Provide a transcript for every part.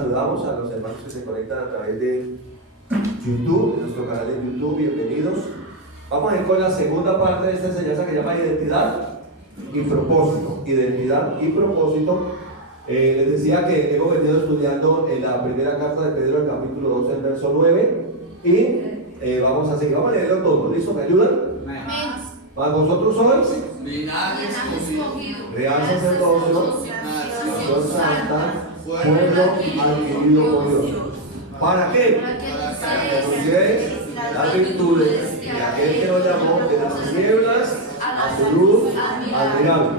saludamos a los hermanos que se conectan a través de YouTube, de nuestro canal de YouTube. Bienvenidos. Vamos a ir con la segunda parte de esta enseñanza que se llama identidad y propósito. Identidad y propósito. Les decía que hemos venido estudiando en la primera carta de Pedro, el capítulo 12, el verso 9, y vamos a seguir. Vamos a leerlo todo. ¿Listo? ¿Me ayudan? Para vosotros sois linaje escogido, real sacerdocio, nación santa, pueblo adquirido por Dios. ¿Para qué? Para que anunciéis las virtudes de aquel que nos llamó de las tinieblas a su luz admirable.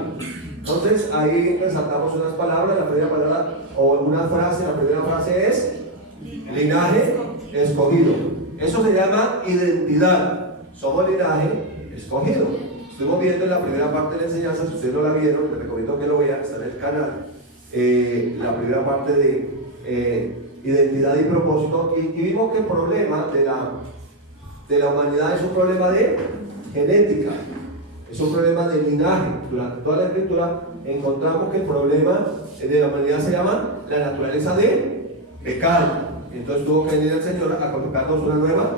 Entonces ahí resaltamos unas palabras. La primera palabra o una frase, la primera frase es linaje escogido. Eso se llama identidad. Somos linaje escogido. Estuvimos viendo en la primera parte de la enseñanza, si ustedes no la vieron, les recomiendo que lo vean, está en el canal, la primera parte de identidad y propósito, y vimos que el problema de la humanidad es un problema de genética, es un problema de linaje. Durante toda la escritura encontramos que el problema de la humanidad se llama la naturaleza de pecado. Entonces tuvo que venir el Señor a colocarnos una nueva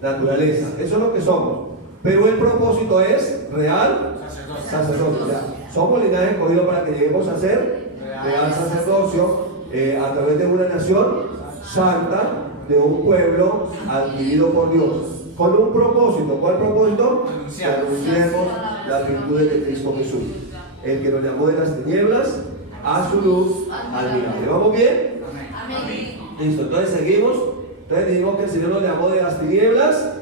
naturaleza. Eso es lo que somos. Pero el propósito es real sacerdocio. O sea, somos linaje escogido para que lleguemos a ser real sacerdocio a través de una nación santa, de un pueblo adquirido por Dios. Con un propósito. ¿Cuál propósito? Que anunciemos las virtudes de Cristo Jesús, el que nos llamó de las tinieblas a su luz admirable. ¿Vamos bien? Amén. Listo, entonces seguimos. Entonces dijimos que el Señor nos llamó de las tinieblas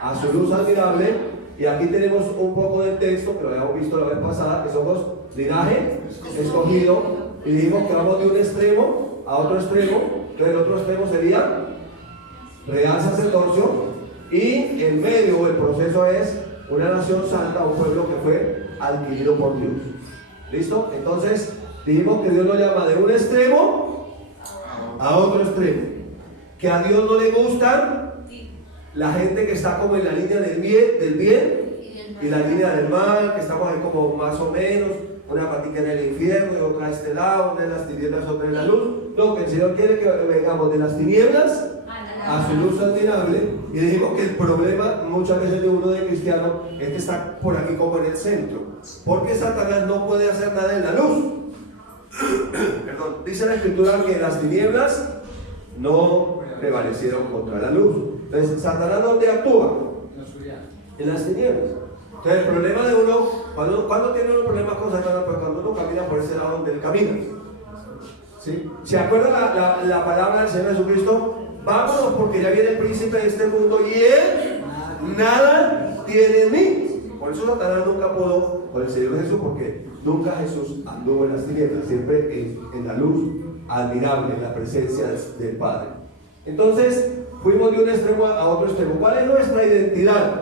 a su luz admirable. Y aquí tenemos un poco del texto que lo habíamos visto la vez pasada, que somos linaje escogido, y dijimos que vamos de un extremo a otro extremo. Entonces el otro extremo sería real sacerdocio, y en medio el proceso es una nación santa, un pueblo que fue adquirido por Dios. ¿Listo? Entonces dijimos que Dios nos llama de un extremo a otro extremo, que a Dios no le gustan la gente que está como en la línea del bien y la línea del mal, que estamos ahí como más o menos, una patica en el infierno y otra a este lado, una en las tinieblas, otra en la luz. No, que el Señor quiere que vengamos de las tinieblas a su luz admirable. Y dijimos que el problema muchas veces de uno de cristiano es que está por aquí como en el centro, porque Satanás no puede hacer nada en la luz. Perdón, dice la escritura que las tinieblas no prevalecieron contra la luz. Entonces, ¿Satanás dónde actúa? En las tinieblas. Entonces, el problema de uno, cuando tiene un problema con Satanás, pues cuando uno camina por ese lado donde él camina. ¿Sí? ¿Se acuerda la palabra del Señor Jesucristo? Vámonos porque ya viene el príncipe de este mundo y él nada tiene en mí. Por eso Satanás nunca pudo con el Señor Jesús, porque nunca Jesús anduvo en las tinieblas, siempre en la luz admirable, en la presencia del Padre. Entonces, fuimos de un extremo a otro extremo. ¿Cuál es nuestra identidad?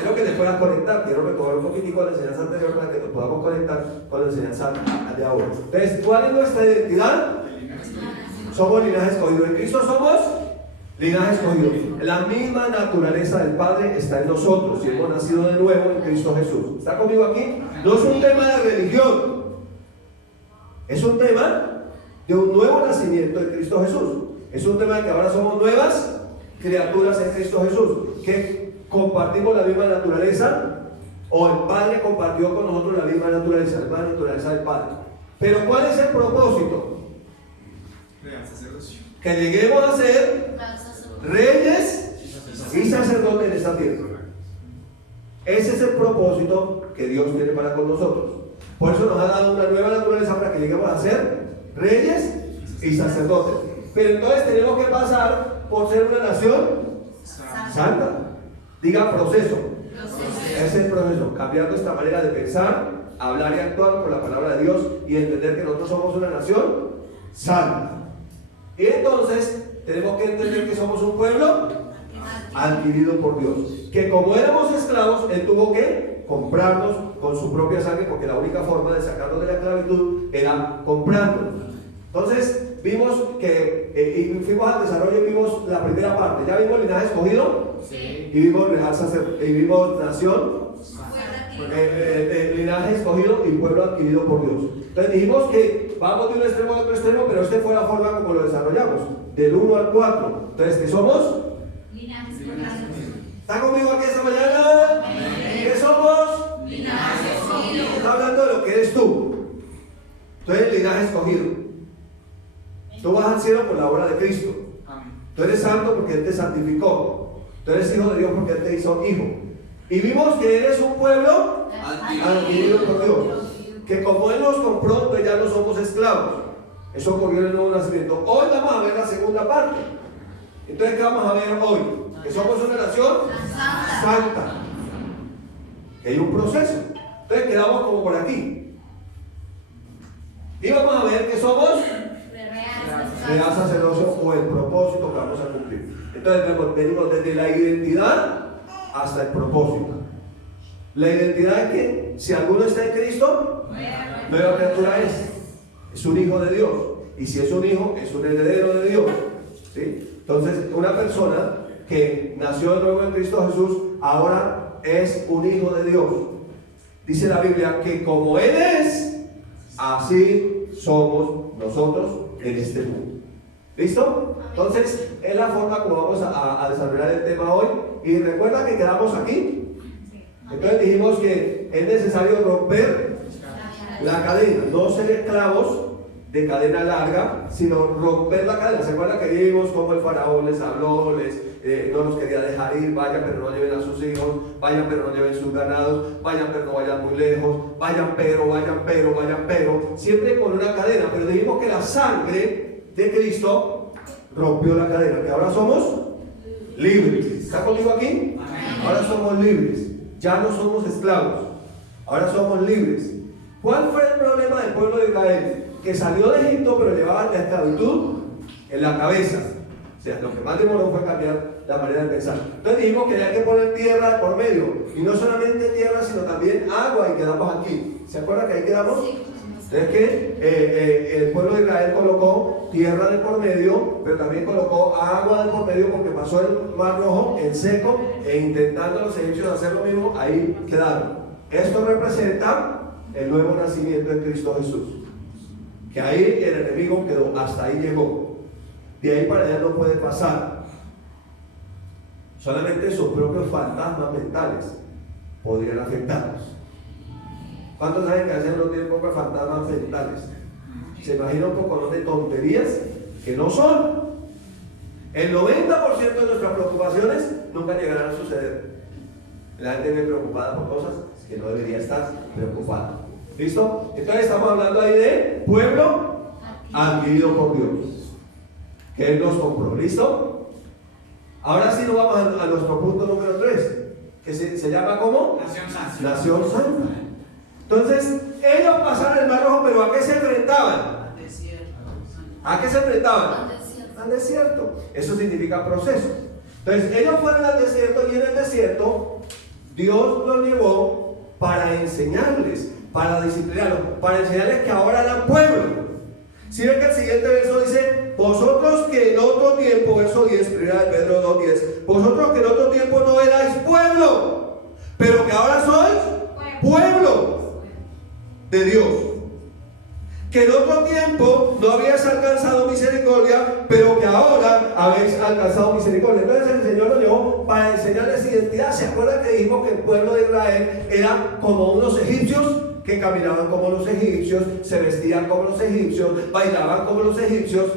Creo que te puedas conectar. Quiero retomar un poquitico la enseñanza anterior para que nos podamos conectar con la enseñanza de ahora. Entonces, ¿cuál es nuestra identidad? Somos linaje escogido. En Cristo somos linaje escogido. La misma naturaleza del Padre está en nosotros y hemos nacido de nuevo en Cristo Jesús. ¿Está conmigo aquí? No es un tema de religión. Es un tema de un nuevo nacimiento en Cristo Jesús. Es un tema de que ahora somos nuevas criaturas en Cristo Jesús, que compartimos la misma naturaleza, o el Padre compartió con nosotros la misma naturaleza del Padre. Pero ¿cuál es el propósito? Que lleguemos a ser reyes y sacerdotes en esta tierra. Ese es el propósito que Dios tiene para con nosotros. Por eso nos ha dado una nueva naturaleza para que lleguemos a ser reyes y sacerdotes. Pero entonces tenemos que pasar por ser una nación santa. Diga proceso. Ese es el proceso. Cambiar nuestra manera de pensar, hablar y actuar por la palabra de Dios y entender que nosotros somos una nación santa. Y entonces tenemos que entender que somos un pueblo adquirido por Dios. Que como éramos esclavos, Él tuvo que comprarnos con su propia sangre, porque la única forma de sacarnos de la esclavitud era comprándonos. Entonces vimos que y fuimos al desarrollo y vimos la primera parte. Ya vimos linaje escogido, sí. Y vimos real sacerdocio, y vimos nación, linaje escogido y pueblo adquirido por Dios. Entonces dijimos que vamos de un extremo a otro extremo, pero esta fue la forma como lo desarrollamos, del 1 al 4. Entonces, ¿qué somos? Linaje escogido. ¿Está conmigo aquí esta mañana? ¿Qué somos? Linaje escogido. Está hablando de lo que eres tú. Tú eres el linaje escogido. Tú vas al cielo por la obra de Cristo. Tú eres santo porque Él te santificó. Tú eres hijo de Dios porque Él te hizo hijo. Y vimos que eres un pueblo adquirido por Dios. Que como Él nos compró, pues ya no somos esclavos. Eso ocurrió en el nuevo nacimiento. Hoy vamos a ver la segunda parte. Entonces, ¿qué vamos a ver hoy? Que somos una nación santa. Que hay un proceso. Entonces quedamos como por aquí. Y vamos a ver que somos real sacerdocio o el propósito que vamos a cumplir. Entonces venimos desde la identidad hasta el propósito. La identidad es que si alguno está en Cristo, nueva criatura es un hijo de Dios. Y si es un hijo, es un heredero de Dios. ¿Sí? Entonces, una persona que nació de nuevo en Cristo Jesús, ahora es un hijo de Dios. Dice la Biblia que como Él es, así somos nosotros en este mundo. ¿Listo? Entonces, es la forma como vamos a desarrollar el tema hoy. Y recuerda que quedamos aquí. Entonces dijimos que es necesario romper la cadena, no ser esclavos de cadena larga, sino romper la cadena. ¿Se acuerdan que vimos cómo el faraón les habló, no los quería dejar ir? Vayan pero no lleven a sus hijos, vayan pero no lleven sus ganados, vayan pero no vayan muy lejos, vayan pero, siempre con una cadena. Pero dijimos que la sangre de Cristo rompió la cadena, que ahora somos libres. ¿Está conmigo aquí? Ahora somos libres, ya no somos esclavos, ahora somos libres. ¿Cuál fue el problema del pueblo de Israel? Que salió de Egipto, pero llevaba la esclavitud en la cabeza. O sea, lo que más demoró fue cambiar la manera de pensar. Entonces dijimos que había que poner tierra por medio. Y no solamente tierra, sino también agua, y quedamos aquí. ¿Se acuerdan que ahí quedamos? Entonces que el pueblo de Israel colocó tierra de por medio, pero también colocó agua de por medio, porque pasó el Mar Rojo en seco, e intentando los egipcios hacer lo mismo, ahí quedaron. Esto representa el nuevo nacimiento en Cristo Jesús. Que ahí el enemigo quedó, hasta ahí llegó. De ahí para allá no puede pasar. Solamente sus propios fantasmas mentales podrían afectarnos. ¿Cuántos saben que a veces uno tiene un poco de fantasmas mentales? Se imagina un poco de tonterías que no son. El 90% de nuestras preocupaciones nunca llegarán a suceder. La gente vive preocupada por cosas que no debería estar preocupada. ¿Listo? Entonces estamos hablando ahí de pueblo adquirido por Dios, que Él nos compró. ¿Listo? Ahora sí nos vamos a nuestro punto número 3, que se llama ¿cómo? Nación Santa. Entonces, ellos pasaron el Mar Rojo, pero ¿a qué se enfrentaban? ¿A qué se enfrentaban? Al desierto. Eso significa proceso. Entonces, ellos fueron al desierto, y en el desierto Dios los llevó para enseñarles, para disciplinarlos, para enseñarles que ahora eran pueblo. Si ven que el siguiente verso dice: vosotros que en otro tiempo, verso 10, 1 Pedro 2:10, vosotros que en otro tiempo no erais pueblo, pero que ahora sois pueblo de Dios. Que en otro tiempo no habíais alcanzado misericordia, pero que ahora habéis alcanzado misericordia. Entonces el Señor nos llevó para enseñarles identidad. ¿Se acuerdan que dijimos que el pueblo de Israel era como unos egipcios? Que caminaban como los egipcios, se vestían como los egipcios, bailaban como los egipcios.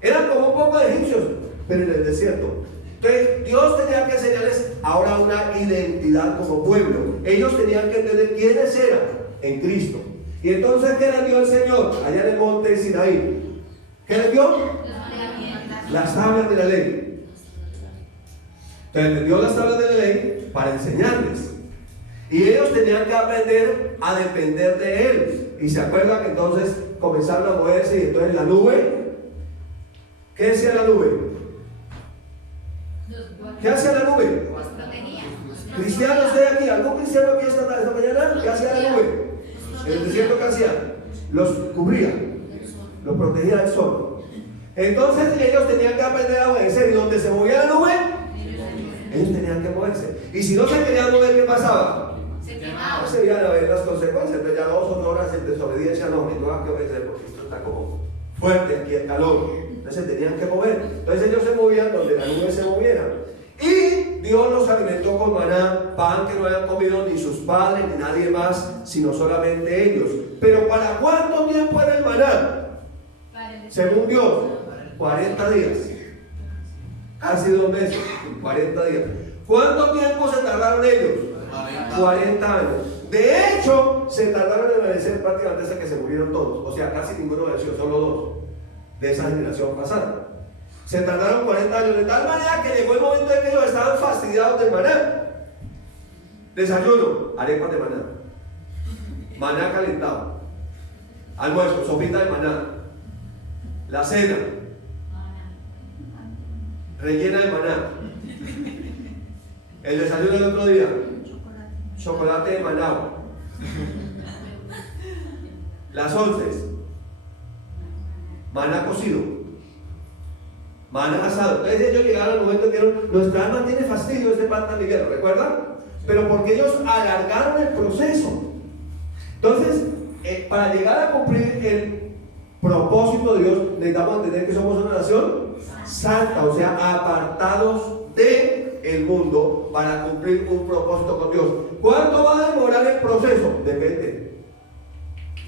Eran como un poco de egipcios, pero en el desierto. Entonces Dios tenía que enseñarles ahora una identidad como pueblo. Ellos tenían que entender quiénes eran en Cristo. Y entonces, ¿qué les dio el Señor allá en el monte de Sinaí? ¿Qué les dio? Las tablas de la ley. Entonces les dio las tablas de la ley para enseñarles. Y ellos tenían que aprender a depender de Él. Y se acuerdan que entonces comenzaron a moverse, y entonces la nube. ¿Qué decía la nube? ¿Qué hacía la nube? ¿Cristianos de aquí? ¿Algún cristiano aquí esta mañana? ¿Qué hacía la nube? En el desierto, ¿qué hacía? Los cubría, los protegía del sol. Entonces ellos tenían que aprender a obedecer. Y donde se movía la nube, ellos tenían que moverse. Y si no se querían mover, ¿qué pasaba? Se No se iban a ver las consecuencias. Entonces ya 2 o 3 horas en desobediencia, no, me tengo que obedecer porque esto está como fuerte aquí el calor. Entonces se tenían que mover. Entonces ellos se movían donde la nube se moviera. Y Dios los alimentó con maná, pan que no habían comido ni sus padres ni nadie más, sino solamente ellos. Pero ¿para cuánto tiempo era el maná? Según Dios, 40 días. Casi 2 meses, 40 días. ¿Cuánto tiempo se tardaron ellos? 40 años. De hecho, se tardaron en obedecer prácticamente hasta que se murieron todos. O sea, casi ninguno obedeció, solo 2 de esa generación pasada. Se tardaron 40 años, de tal manera que llegó el momento en que ellos estaban fastidiados del maná. Desayuno, arepas de maná. Maná calentado. Almuerzo, sopita de maná. La cena, rellena de maná. El desayuno del otro día, chocolate de maná. Las 11, maná cocido, maná asado. Entonces ellos llegaron al momento que dijeron, nuestra alma tiene fastidio de este pan tan ligero, ¿recuerdan? Pero porque ellos alargaron el proceso. Entonces, para llegar a cumplir el propósito de Dios, necesitamos entender que somos una nación santa, o sea, apartados del mundo para cumplir un propósito con Dios. ¿Cuánto va a demorar el proceso? Depende.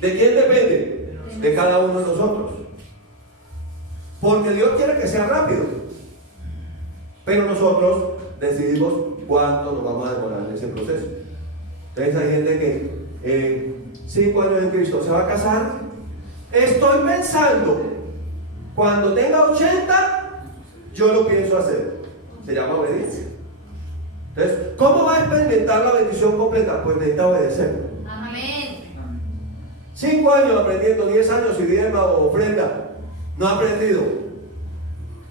¿De quién depende? De cada uno de nosotros. Porque Dios quiere que sea rápido, pero nosotros decidimos cuánto nos vamos a demorar en ese proceso. Entonces hay gente que 5 años en Cristo se va a casar. Estoy pensando, cuando tenga 80, yo lo pienso hacer. Se llama obediencia. Entonces, ¿cómo va a experimentar la bendición completa? Pues necesita obedecer. Amén. 5 años aprendiendo, 10 años y diezma o ofrenda. No ha aprendido.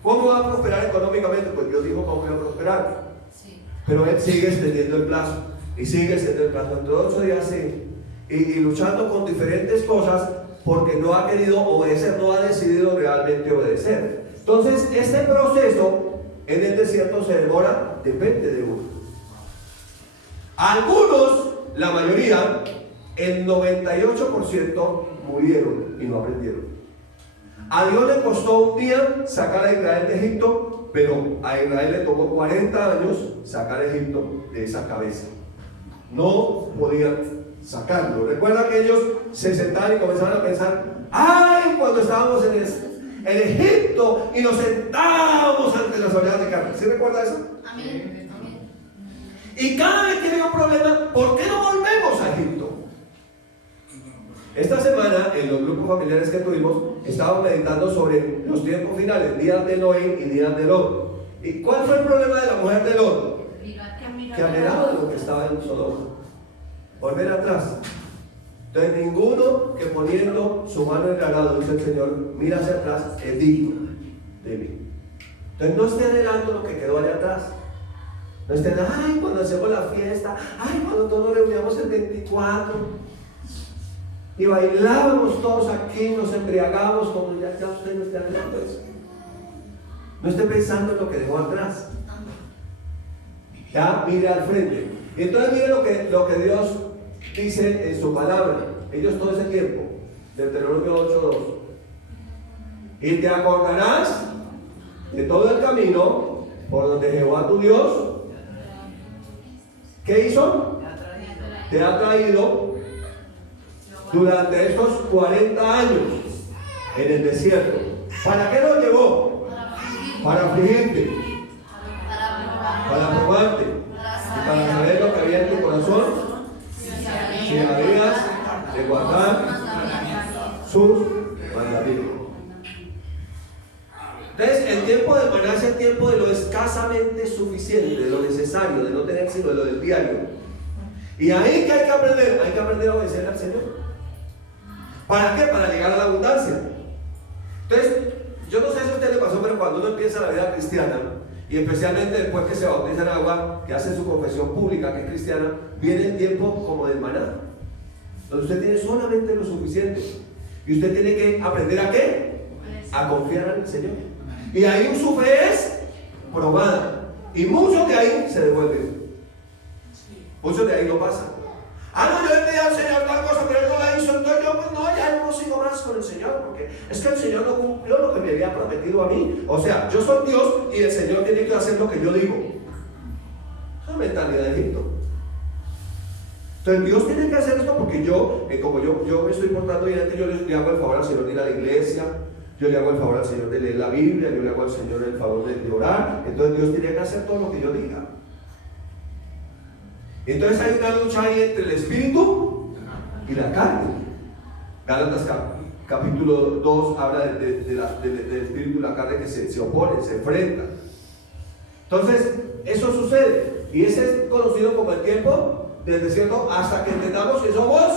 ¿Cómo va a prosperar económicamente? Pues Dios dijo cómo iba a prosperar. Sí. Pero Él sigue extendiendo el plazo. Y sigue extendiendo el plazo. Entre 8 días sí. Y luchando con diferentes cosas porque no ha querido obedecer, no ha decidido realmente obedecer. Entonces, este proceso en el desierto se demora, depende de uno. Algunos, la mayoría, el 98% murieron y no aprendieron. A Dios le costó un día sacar a Israel de Egipto, pero a Israel le tomó 40 años sacar a Egipto de esa cabeza. No podían sacarlo. Recuerda que ellos se sentaban y comenzaban a pensar, ¡ay! Cuando estábamos en Egipto y nos sentábamos ante las oleadas de carne. ¿Sí recuerda eso? Amén. Amén. Y cada vez que había un problema, ¿por qué no volvemos a Egipto? Esta semana, en los grupos familiares que tuvimos, estábamos meditando sobre los tiempos finales, días de Noé y días de Lot. ¿Y cuál fue el problema de la mujer de Lot? Que anhelaba lo que estaba en Sodoma. Volver atrás. Entonces, ninguno que poniendo su mano en el arado, dice el Señor, mira hacia atrás, es digno de mí. Entonces, no esté anhelando lo que quedó allá atrás. No estén, ay, cuando hacemos la fiesta, ay, cuando todos nos reuníamos el 24 y bailábamos todos aquí, nos embriagábamos, como ya usted no esté hablando eso. No esté pensando en lo que dejó atrás. Ya, mire al frente. Y entonces mire lo que Dios dice en su palabra. Ellos todo ese tiempo, Deuteronomio 8:2. Y te acordarás de todo el camino por donde Jehová tu Dios, ¿qué hizo? Te ha traído durante estos 40 años en el desierto. ¿Para qué lo llevó? Para afligirte, para probarte, y para saber lo que había en tu corazón, si habías de guardar sus mandamientos. Entonces, el tiempo de maná es el tiempo de lo escasamente suficiente, de lo necesario, de no tener sino de lo del diario. Y ahí que hay que aprender a obedecer al Señor. ¿Para qué? Para llegar a la abundancia. Entonces, yo no sé si a usted le pasó, pero cuando uno empieza la vida cristiana, y especialmente después que se bautiza en agua, que hace su confesión pública, que es cristiana, viene el tiempo como del maná, donde usted tiene solamente lo suficiente. Y usted tiene que aprender ¿a qué? A confiar en el Señor. Y ahí su fe es probada. Y muchos de ahí se devuelven. Muchos de ahí no pasan. Ah, no, yo le pedí al Señor tal cosa, pero Él no la hizo. Entonces yo, pues no, ya no sigo más con el Señor, porque es que el Señor no cumplió lo que me había prometido a mí. O sea, yo soy Dios y el Señor tiene que hacer lo que yo digo. Es una mentalidad de Egipto. Entonces Dios tiene que hacer esto porque yo, como yo me estoy portando bien, yo le hago el favor al Señor de ir a la iglesia, yo le hago el favor al Señor de leer la Biblia, yo le hago al Señor el favor de orar. Entonces Dios tiene que hacer todo lo que yo diga. Entonces hay una lucha ahí entre el espíritu y la carne. Gálatas capítulo 2 habla del espíritu y la carne que se oponen, se enfrentan. Entonces eso sucede y ese es conocido como el tiempo del desierto, hasta que entendamos que somos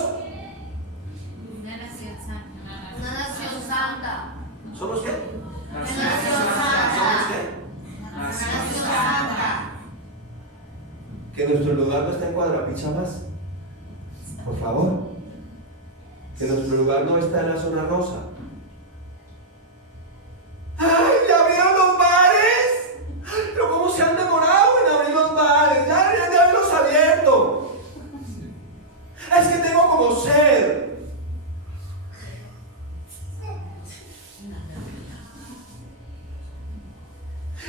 Una nación santa. Una nación santa. ¿somos qué? Una nación santa. ¿Somos qué? Una nación santa. Que nuestro lugar no está en Cuadrapicha más, por favor, que nuestro lugar no está en la zona rosa. ¡Ay, ya abrieron los bares! Pero ¿cómo se han demorado en abrir los bares? Ya deberían de haberlos abierto. Es que tengo como sed.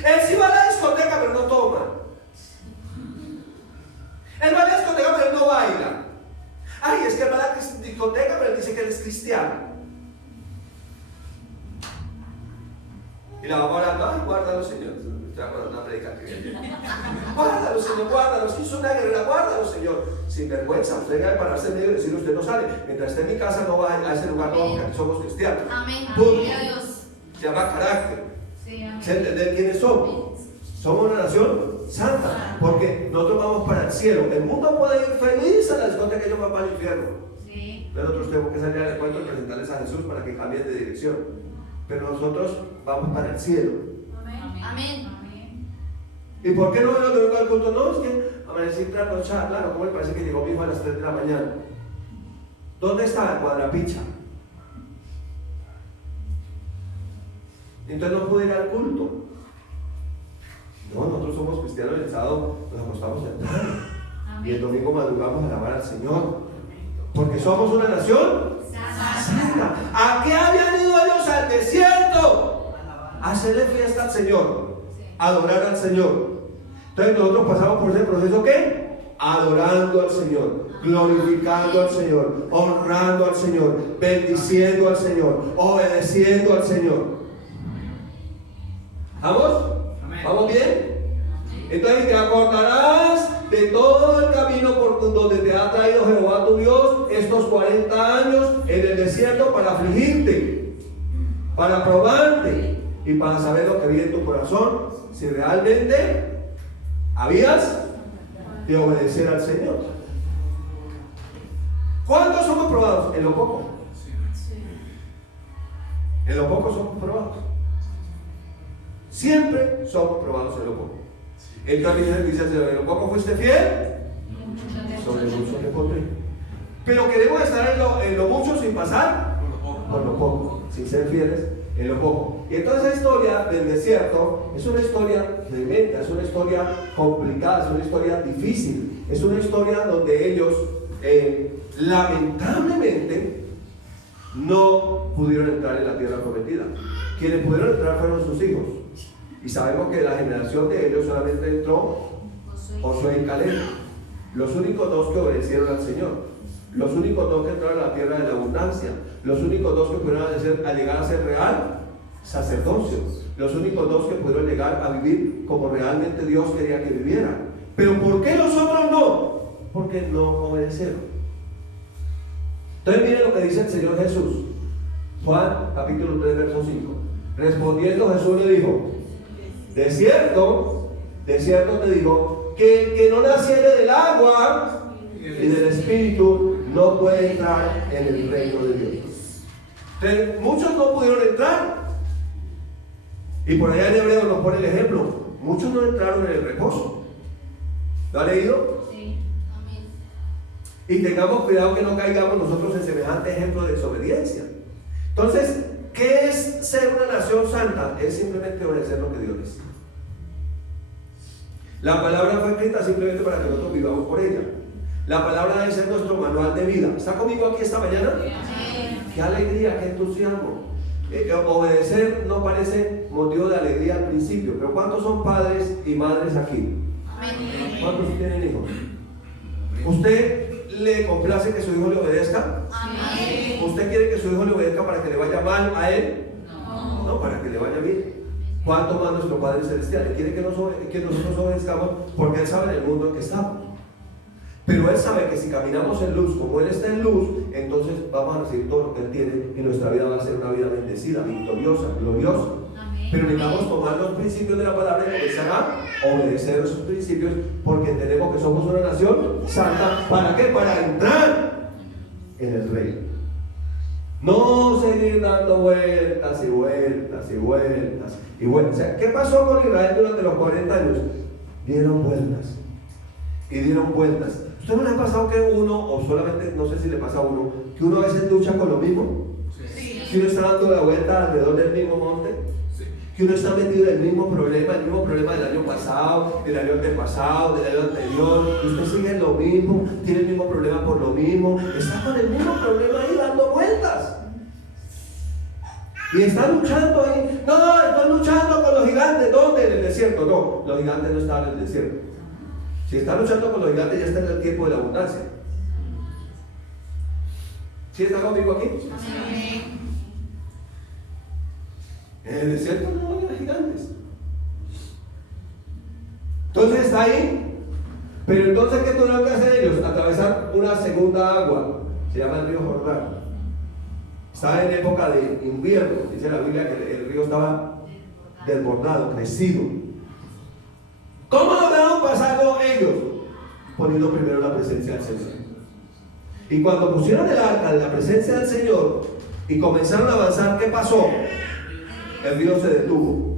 Él sí va a la discoteca pero no toma. Él va a la discoteca pero él no baila. Ay, es que él va a la discoteca pero él dice que él es cristiano. Y la vamos hablando, ay, guárdalo, Señor. Estoy acordando una predica que guárdalo, Señor, guárdalo. Es que es una guerrera, guárdalo, Señor. Sin vergüenza, usted debe pararse en medio y decir, usted no sale. Mientras esté en mi casa, no va a ese lugar, no, porque aquí somos cristianos. Amén. Punto. Gloria a Dios. Se llama carácter. Sí, amén. Es entender quiénes somos. Somos una nación santa, porque nosotros vamos para el cielo. El mundo puede ir feliz a la discoteca que ellos van para el infierno. Sí. Pero nosotros tenemos que salir al encuentro y presentarles a Jesús para que cambien de dirección. Pero nosotros vamos para el cielo. Amén. ¿Y por qué no me lo vengo al culto? No, es que amanecí trasnochada. Claro, ¿cómo me parece que llegó mi hijo a las 3 de la mañana? ¿Dónde está la Cuadrapicha? Entonces no pude ir al culto. No, nosotros somos cristianos y el sábado nos acostamos temprano. Y el domingo madrugamos a alabar al Señor. Porque somos una nación santa. ¿A qué habían ido ellos al desierto? A hacerle fiesta al Señor, adorar al Señor. Entonces nosotros pasamos por ese proceso, ¿qué? Adorando al Señor, glorificando al Señor, honrando al Señor, bendiciendo al Señor, obedeciendo al Señor. ¿Vamos? ¿Vamos bien? Entonces te acordarás de todo el camino por donde te ha traído Jehová tu Dios estos 40 años en el desierto para afligirte, para probarte y para saber lo que había en tu corazón, si realmente habías de obedecer al Señor. ¿Cuántos somos probados? En lo poco. En lo poco somos probados. Siempre somos probados en lo poco. El camino dice: en lo poco fuiste fiel, sobre mucho te pondré. Pero queremos estar en lo mucho sin pasar por lo poco, sin ser fieles en lo poco. Y entonces esa historia del desierto es una historia tremenda, es una historia complicada, es una historia difícil, es una historia donde ellos lamentablemente no pudieron entrar en la tierra prometida. Quienes pudieron entrar fueron sus hijos. Y sabemos que de la generación de ellos solamente entró Josué y Caleb, los únicos dos que obedecieron al Señor, los únicos dos que entraron a la tierra de la abundancia, los únicos dos que pudieron llegar a ser real sacerdocio, los únicos dos que pudieron llegar a vivir como realmente Dios quería que vivieran. Pero ¿por qué los otros no? Porque no obedecieron. Entonces miren lo que dice el Señor Jesús, Juan capítulo 3 verso 5. Respondiendo Jesús le dijo: de cierto te digo, que el que no naciere del agua y del Espíritu no puede entrar en el reino de Dios. Entonces, muchos no pudieron entrar. Y por allá en Hebreo nos pone el ejemplo. Muchos no entraron en el reposo. ¿Lo ha leído? Sí. Amén. Y tengamos cuidado que no caigamos nosotros en semejante ejemplo de desobediencia. Entonces, ¿qué es ser una nación santa? Es simplemente obedecer lo que Dios dice. La palabra fue escrita simplemente para que nosotros vivamos por ella. La palabra debe ser nuestro manual de vida. ¿Está conmigo aquí esta mañana? Qué alegría, qué entusiasmo. Obedecer no parece motivo de alegría al principio, pero ¿cuántos son padres y madres aquí? ¿Cuántos tienen hijos? ¿Usted le complace que su hijo le obedezca? ¿Usted quiere que su hijo le obedezca para que le vaya mal a él? No, para que le vaya bien. ¿Cuánto más nuestro Padre Celestial? Quiere que nosotros obedezcamos porque Él sabe el mundo en que estamos. Pero Él sabe que si caminamos en luz, como Él está en luz, entonces vamos a recibir todo lo que Él tiene y nuestra vida va a ser una vida bendecida, victoriosa, gloriosa. Pero necesitamos tomar los principios de la palabra y comenzar a obedecer esos principios porque entendemos que somos una nación santa. ¿Para qué? Para entrar en el reino. No seguir dando vueltas y vueltas y vueltas y vueltas. O sea, ¿qué pasó con Israel durante los 40 años? Dieron vueltas y dieron vueltas. ¿Usted no le ha pasado que uno, o solamente, no sé si le pasa a uno, que uno a veces lucha con lo mismo? Sí. Que uno está dando la vuelta alrededor del mismo monte. Sí. Que uno está metido en el mismo problema del año pasado, del año antepasado, del año anterior. Y usted sigue en lo mismo, tiene el mismo problema por lo mismo. Está con el mismo problema ahí dando vueltas. Y está luchando ahí. No, estoy luchando con los gigantes. ¿Dónde? En el desierto. No, los gigantes no estaban en el desierto. Si está luchando con los gigantes, ya está en el tiempo de la abundancia. ¿Sí está conmigo aquí? Sí. En el desierto no había gigantes. Entonces está ahí. Pero entonces, ¿qué tuvieron que hacer ellos? Atravesar una segunda agua. Se llama el río Jordán. Estaba en época de invierno. Dice la Biblia que el río estaba desbordado, crecido. ¿Cómo lograron pasarlo ellos? Poniendo primero la presencia del Señor. Y cuando pusieron el arca de la presencia del Señor y comenzaron a avanzar, ¿qué pasó? El río se detuvo.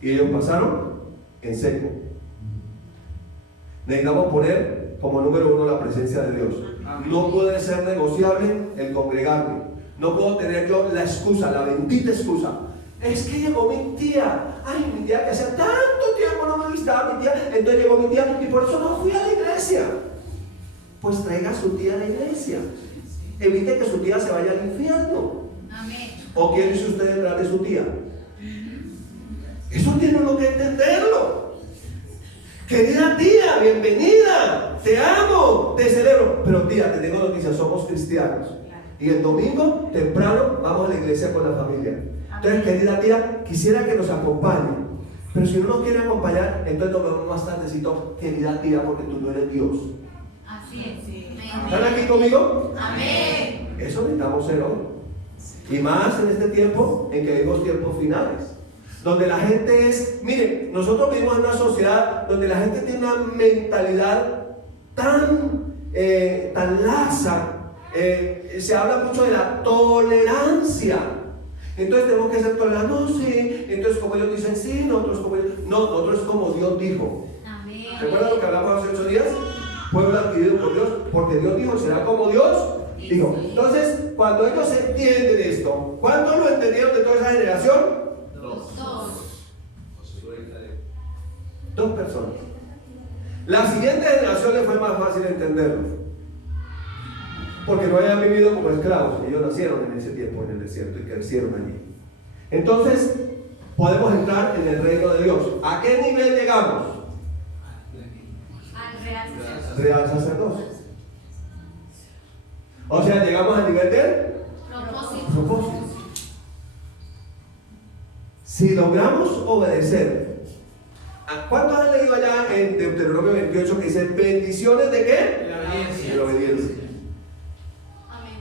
Y ellos pasaron en seco. Necesitamos poner como número uno la presencia de Dios. No puede ser negociable el congregarme. No puedo tener yo la excusa, la bendita excusa. Es que llegó mi tía. Ay, mi tía que hace tanto tiempo no me visitaba mi tía. Entonces llegó mi tía y por eso no fui a la iglesia. Pues traiga a su tía a la iglesia. Evite que su tía se vaya al infierno. Amén. ¿O quiere irse usted detrás de su tía? Eso tiene uno que entenderlo. Querida tía, bienvenida. Te amo, te celebro. Pero tía, te tengo noticias, somos cristianos. Y el domingo temprano vamos a la iglesia con la familia. Entonces, querida tía, quisiera que nos acompañe. Pero si no nos quiere acompañar, entonces nos vemos más tardecito, querida tía, porque tú no eres Dios. Así es. Sí. ¿Están aquí conmigo? Amén. Eso necesitamos ser hoy. Y más en este tiempo en que vivimos tiempos finales. Donde la gente es, miren, nosotros vivimos en una sociedad donde la gente tiene una mentalidad tan laxa. Se habla mucho de la tolerancia. Entonces tenemos que ser tolerantes. No, sí. Entonces como ellos dicen sí, nosotros como ellos. No, nosotros es como Dios dijo. Amén. ¿Recuerdan lo que hablamos hace 8 días? Pueblo adquirido por Dios, porque Dios dijo, será como Dios dijo. Entonces, cuando ellos entienden esto, ¿cuántos lo entendieron de toda esa generación? Dos personas. La siguiente generación le fue más fácil entenderlo, porque no habían vivido como esclavos. Ellos nacieron en ese tiempo en el desierto y crecieron allí. Entonces podemos entrar en el reino de Dios. ¿A qué nivel llegamos? Al Real sacerdocio. O sea, llegamos al nivel del propósito. Si logramos obedecer, ¿cuántos han leído allá en Deuteronomio 28 que dice bendiciones de qué? De la obediencia. De la obediencia. Amén.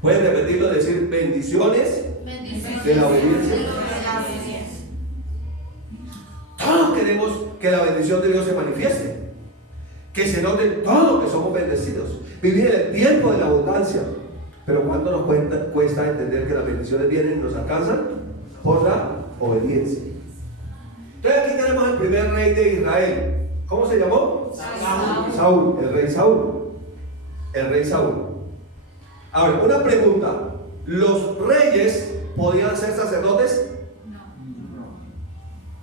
¿Pueden repetirlo? Decir bendiciones Bendiciones de la obediencia. de la obediencia. Todos queremos que la bendición de Dios se manifieste, que se note todo que somos bendecidos, vivir en el tiempo de la abundancia. Pero ¿cuánto nos cuesta entender que las bendiciones vienen y nos alcanzan? Por la obediencia. Entonces aquí tenemos el primer rey de Israel. ¿Cómo se llamó? Saúl, el rey Saúl. El rey Saúl. Ahora, una pregunta. ¿Los reyes podían ser sacerdotes? No.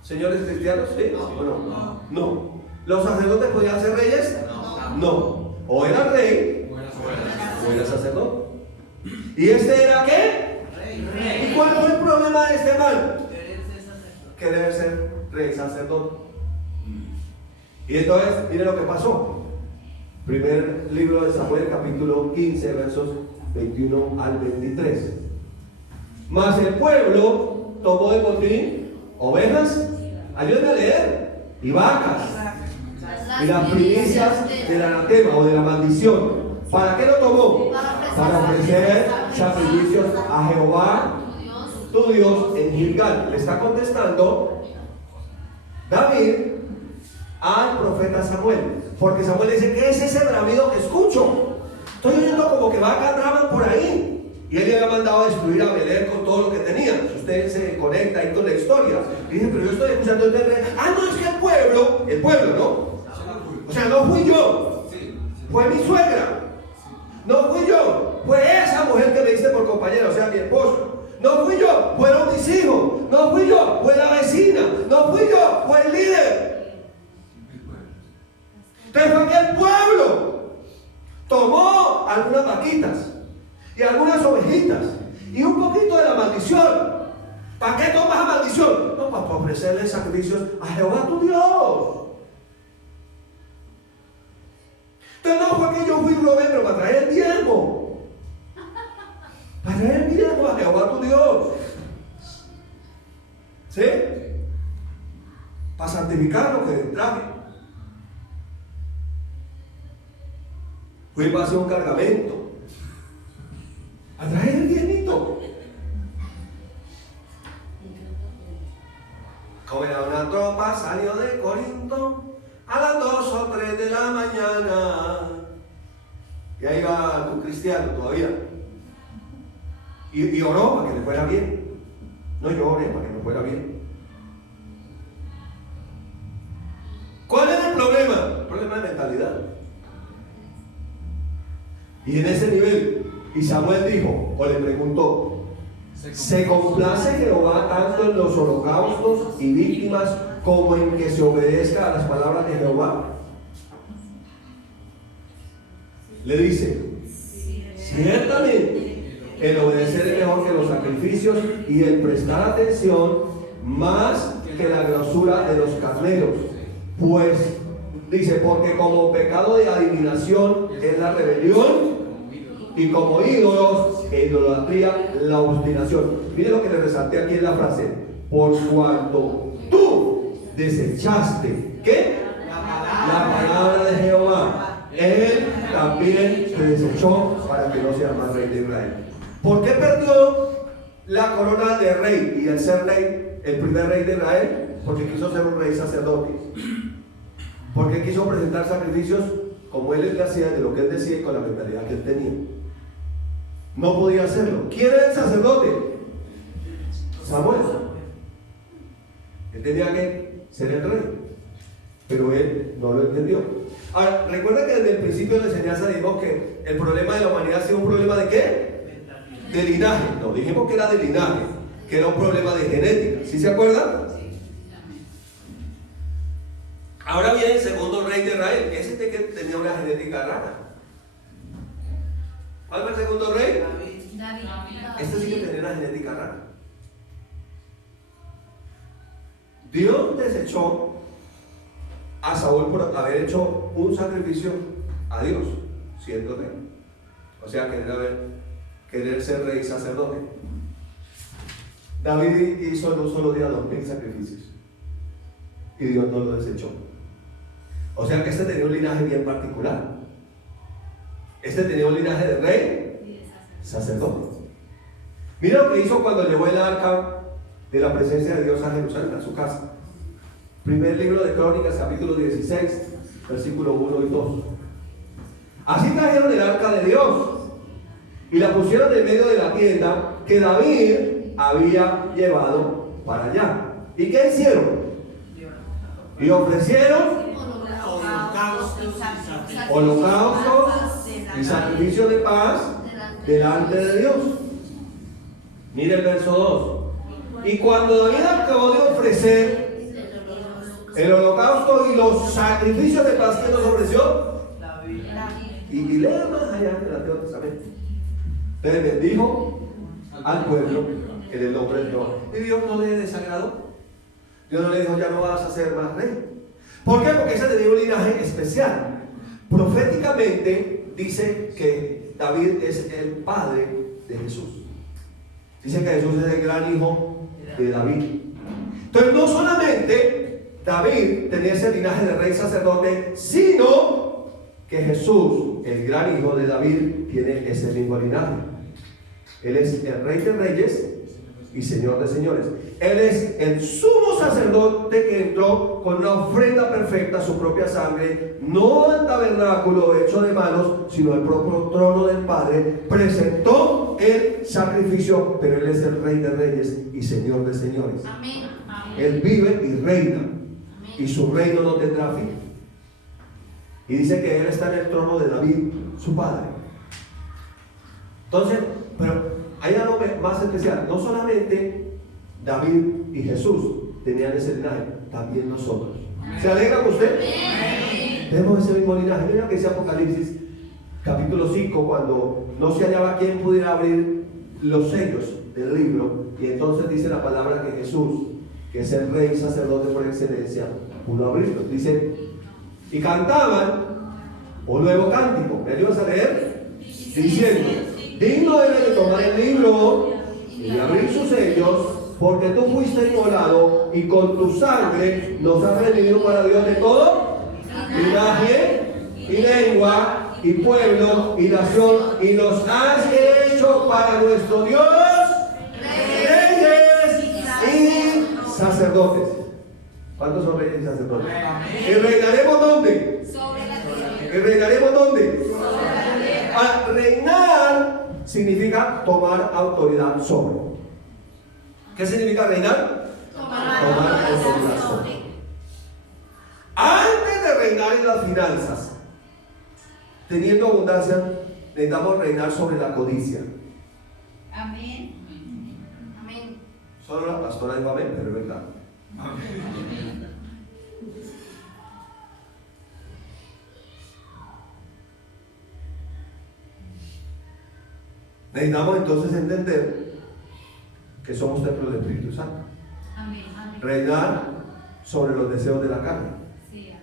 ¿Señores cristianos? ¿Sí? ¿O no? No. ¿Los sacerdotes podían ser reyes? No. O era rey o era sacerdote. ¿Y este era qué? ¿Y cuál fue el problema de este man? Querer ser rey, sacerdote. Y entonces, miren lo que pasó. Primer libro de Samuel, capítulo 15, versos 21 al 23. Mas el pueblo tomó de botín ovejas, ayúdenme a leer, y vacas, y las primicias del anatema o de la maldición. ¿Para qué lo tomó? Para ofrecer sacrificios a Jehová, tu Dios, en Gilgal. Le está contestando David al profeta Samuel, porque Samuel dice: ¿qué es ese bramido que escucho? Estoy oyendo como que vacas braman por ahí. Y él le había mandado a destruir a Belén con todo lo que tenía. Si usted se conecta ahí con la historia, y dice: pero yo estoy escuchando no, es que el pueblo, ¿no? O sea, no fui yo, fue mi suegra. No fui yo, fue esa mujer que me diste por compañera, o sea, mi esposo. No fui yo, fueron mis hijos. No fui yo, fue la vecina. No fui yo, fue el líder. Entonces fue que el pueblo tomó algunas vaquitas y algunas ovejitas y un poquito de la maldición. ¿Para qué tomas la maldición? No, para ofrecerle sacrificios a Jehová tu Dios. Entonces no fue que yo fui robé, pero para traer el diezmo. Para traer el diezmo a Jehová tu Dios. ¿Sí? Para santificar lo que traje. Fui para hacer un cargamento. A traer el diezmito. Como era una tropa, salió de Corinto a las 2 o 3 de la mañana. Y ahí va tu cristiano todavía. Y oró para que le fuera bien. No lloré para que me fuera bien. ¿Cuál era el problema? El problema de mentalidad. Y en ese nivel, y Samuel dijo, o le preguntó: ¿se complace Jehová tanto en los holocaustos y víctimas como en que se obedezca a las palabras de Jehová? Le dice: ciertamente el obedecer es mejor que los sacrificios y el prestar atención más que la grosura de los carneros. Pues dice: porque como pecado de adivinación es la rebelión, y como ídolos e idolatría la obstinación. Mire lo que le resalté aquí en la frase: por cuanto tú desechaste ¿qué? La palabra de Jehová, él también te desechó para que no seas más rey de Israel. ¿Por qué perdió la corona de rey y el ser rey, el primer rey de Israel? Porque quiso ser un rey sacerdote. Porque quiso presentar sacrificios como él le hacía, de lo que él decía y con la mentalidad que él tenía. No podía hacerlo. ¿Quién era el sacerdote? Samuel. Él tenía que ser el rey, pero él no lo entendió. Ahora, recuerda que desde el principio de la enseñanza dijimos que el problema de la humanidad ha sido un problema de ¿qué? De linaje. No, dijimos que era de linaje, que era un problema de genética. ¿Sí se acuerdan? Ahora viene el segundo rey de Israel, que es este que tenía una genética rara. ¿Cuál fue el segundo rey? David. Este sí que tenía una genética rara. Dios desechó a Saúl por haber hecho un sacrificio a Dios, siendo rey. O sea, querer ser rey y sacerdote. David hizo en un solo día 2000 sacrificios y Dios no lo desechó. O sea que este tenía un linaje bien particular. Este tenía un linaje de rey, sacerdote. Mira lo que hizo cuando llevó el arca de la presencia de Dios a Jerusalén, a su casa. Primer libro de Crónicas, capítulo 16, versículo 1 y 2. Así trajeron el arca de Dios y la pusieron en medio de la tienda que David había llevado para allá. ¿Y qué hicieron? Y ofrecieron holocaustos y sacrificios de paz delante de Dios. Mire el verso 2. Y cuando David acabó de ofrecer El holocausto y los sacrificios de paz que nos ofreció. Y lea más allá del Antiguo Testamento. Entonces bendijo al pueblo en el nombre de Jehová. Y Dios no le desagradó. Dios no le dijo, ya no vas a ser más rey. ¿Por qué? Porque ese tenía un linaje especial. Proféticamente dice que David es el padre de Jesús. Dice que Jesús es el gran hijo de David. Entonces no solamente David tenía ese linaje de rey sacerdote, sino que Jesús, el gran hijo de David, tiene ese mismo linaje. Él es el rey de reyes y señor de señores. Él es el sumo sacerdote que entró con una ofrenda perfecta, su propia sangre, no al tabernáculo hecho de manos, sino al propio trono del Padre. Presentó el sacrificio, pero Él es el rey de reyes y señor de señores. Amén. Él vive y reina, y su reino no tendrá fin. Y dice que Él está en el trono de David, su padre. Entonces, pero hay algo más especial. No solamente David y Jesús tenían ese linaje, también nosotros. ¿Se alegra con usted? Tenemos ese mismo linaje. Mira que dice Apocalipsis capítulo 5, cuando no se hallaba quien pudiera abrir los sellos del libro, y entonces dice la palabra que Jesús, que es el rey sacerdote por excelencia, pudo abrirlos. Dice, y cantaban un nuevo cántico. ¿Me ayudas a leer? Diciendo, digno eres de tomar el libro y de abrir sus sellos, porque tú fuiste inmolado y con tu sangre nos has redimido para Dios de todo linaje y lengua y pueblo y nación, y nos has hecho para nuestro Dios reyes y sacerdotes. ¿Cuántos son reyes y sacerdotes? ¿Y reinaremos dónde? Sobre la tierra. ¿Y reinaremos dónde? Sobre la tierra. Reinar significa tomar autoridad sobre. ¿Qué significa reinar? Tomar autoridad sobre. Antes de reinar en las finanzas, teniendo abundancia, necesitamos reinar sobre la codicia. Amén. Amén. Solo la pastora dijo amén, pero es verdad. Necesitamos entonces entender que somos templo del Espíritu Santo. Amén. Amén. Reinar sobre los deseos de la carne. Sí,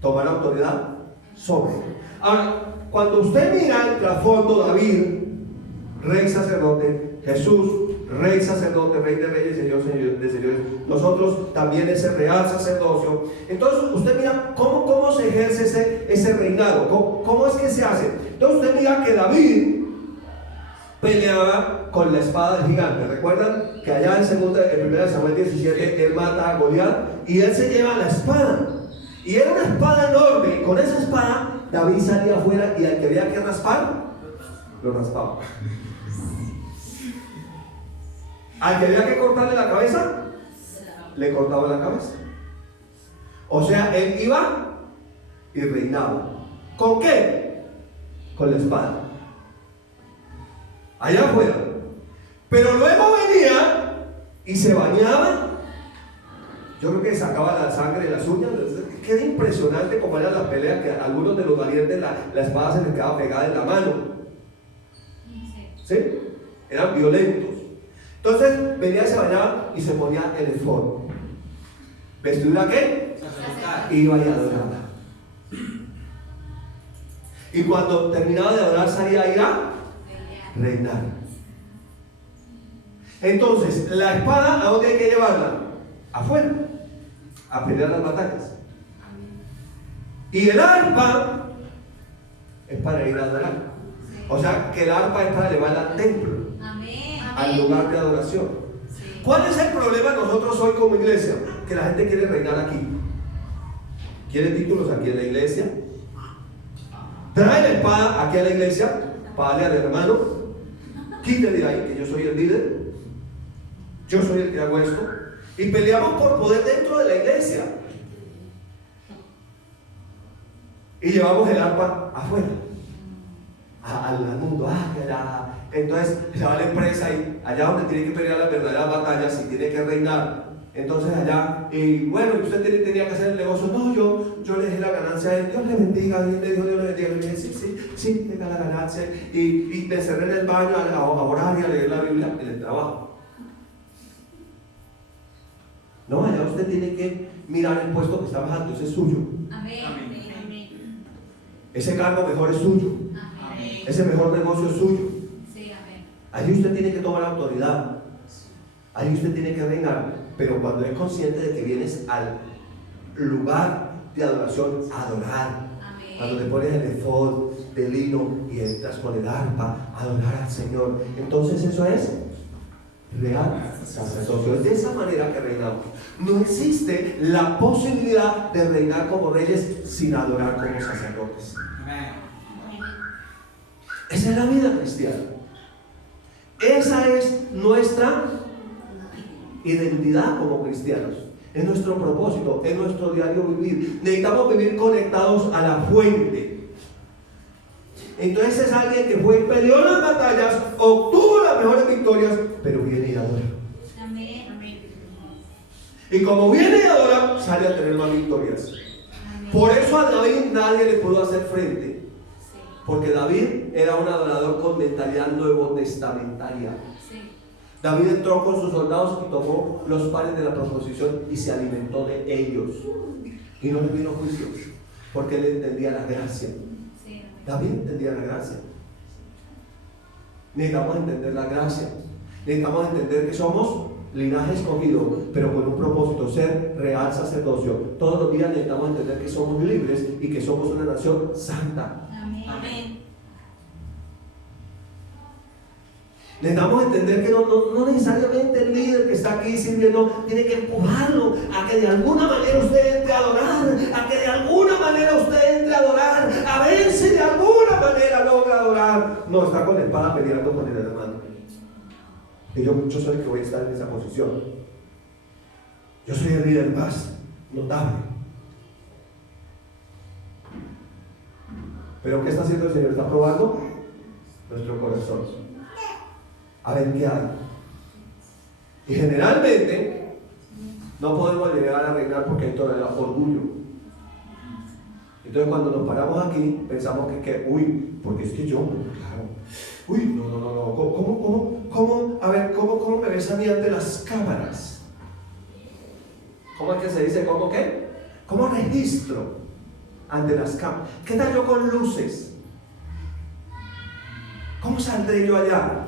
Tomar autoridad sobre. Ahora, cuando usted mira el trasfondo, David, rey sacerdote, Jesús, rey sacerdote, rey de reyes, señor de señores, nosotros también ese real sacerdocio. Entonces usted mira cómo se ejerce ese reinado, cómo es que se hace. Entonces usted mira que David peleaba con la espada del gigante. ¿Recuerdan que allá en 1 Samuel 17 él mata a Goliat y él se lleva la espada? Y era una espada enorme, y con esa espada David salía afuera y al que había que raspar, lo raspaba. Al que había que cortarle la cabeza, le cortaba la cabeza. O sea, él iba y reinaba. ¿Con qué? Con la espada. Allá afuera. Pero luego venía y se bañaba. Yo creo que sacaba la sangre de las uñas. Queda impresionante como eran las peleas, que a algunos de los valientes la espada se les quedaba pegada en la mano. ¿Sí? Eran violentos. Entonces venía, se bañaba y se ponía el efod. ¿Vestidura qué? Iba y adoraba. Y cuando terminaba de adorar salía a ir a reinar. Entonces, la espada, ¿a dónde hay que llevarla? Afuera, a pelear las batallas. Y el arpa es para ir a adorar. O sea, que el arpa es para llevarla al templo, al lugar de adoración. ¿Cuál es el problema nosotros hoy como iglesia? Que la gente quiere reinar aquí. Quiere títulos aquí en la iglesia. Trae la espada aquí a la iglesia, para darle al hermano. Quítale de ahí, que yo soy el líder. Yo soy el que hago esto. Y peleamos por poder dentro de la iglesia. Y llevamos el arpa afuera. Al mundo. Entonces se va a la empresa y allá donde tiene que pelear las verdaderas batallas y tiene que reinar Entonces allá, y bueno, usted tenía que hacer el negocio. No, yo le dejé la ganancia a él. Dios le bendiga. Y él me dijo, Dios le bendiga. Y le dije, sí, tenga la ganancia. Y me cerré en el baño a orar y a leer la Biblia en el trabajo. No, allá usted tiene que mirar el puesto que está más alto, ese es suyo. Amén. Ese cargo mejor es suyo. Amén. Ese mejor negocio es suyo. Sí, amén. Allí usted tiene que tomar autoridad. Allí usted tiene que reinar. Pero cuando es consciente de que vienes al lugar de adoración, a adorar. Amén. Cuando te pones el efod de lino y entras con el arpa a adorar al Señor, entonces eso es real sacerdocio. Es de esa manera que reinamos. No existe la posibilidad de reinar como reyes sin adorar como sacerdotes. Esa es la vida cristiana. Esa es nuestra identidad como cristianos. Es nuestro propósito, es nuestro diario vivir. Necesitamos vivir conectados a la fuente. Entonces es alguien que fue y peleó las batallas, obtuvo las mejores victorias, pero viene y adora. Amén. Amén. Y como viene y adora, sale a tener más victorias. Por eso a David nadie le pudo hacer frente. Porque David era un adorador con mentalidad nuevo testamentaria. David entró con sus soldados y tomó los panes de la proposición y se alimentó de ellos. Y no le vino juicio, porque él entendía la gracia. David entendía la gracia. Necesitamos entender la gracia. Necesitamos entender que somos linaje escogido, pero con un propósito, ser real sacerdocio. Todos los días necesitamos entender que somos libres y que somos una nación santa. Amén. Necesitamos entender que no necesariamente el líder que está aquí sirviendo tiene que empujarlo a que de alguna manera usted entre a adorar, a que de alguna manera usted entre a adorar, a ver si de alguna manera logra adorar. No, está con la espada peleando con el hermano. Y yo soy el que voy a estar en esa posición. Yo soy el líder más notable. Pero ¿qué está haciendo el Señor? Está probando nuestro corazón. A ver qué hay. Y generalmente no podemos llegar a reinar porque hay todavía orgullo. Entonces cuando nos paramos aquí pensamos uy, porque es que yo, claro, uy, no, ¿cómo me ves a mí ante las cámaras? ¿Cómo es que se dice? ¿Cómo qué? ¿Cómo registro ante las cámaras? ¿Qué tal yo con luces? ¿Cómo saldré yo allá?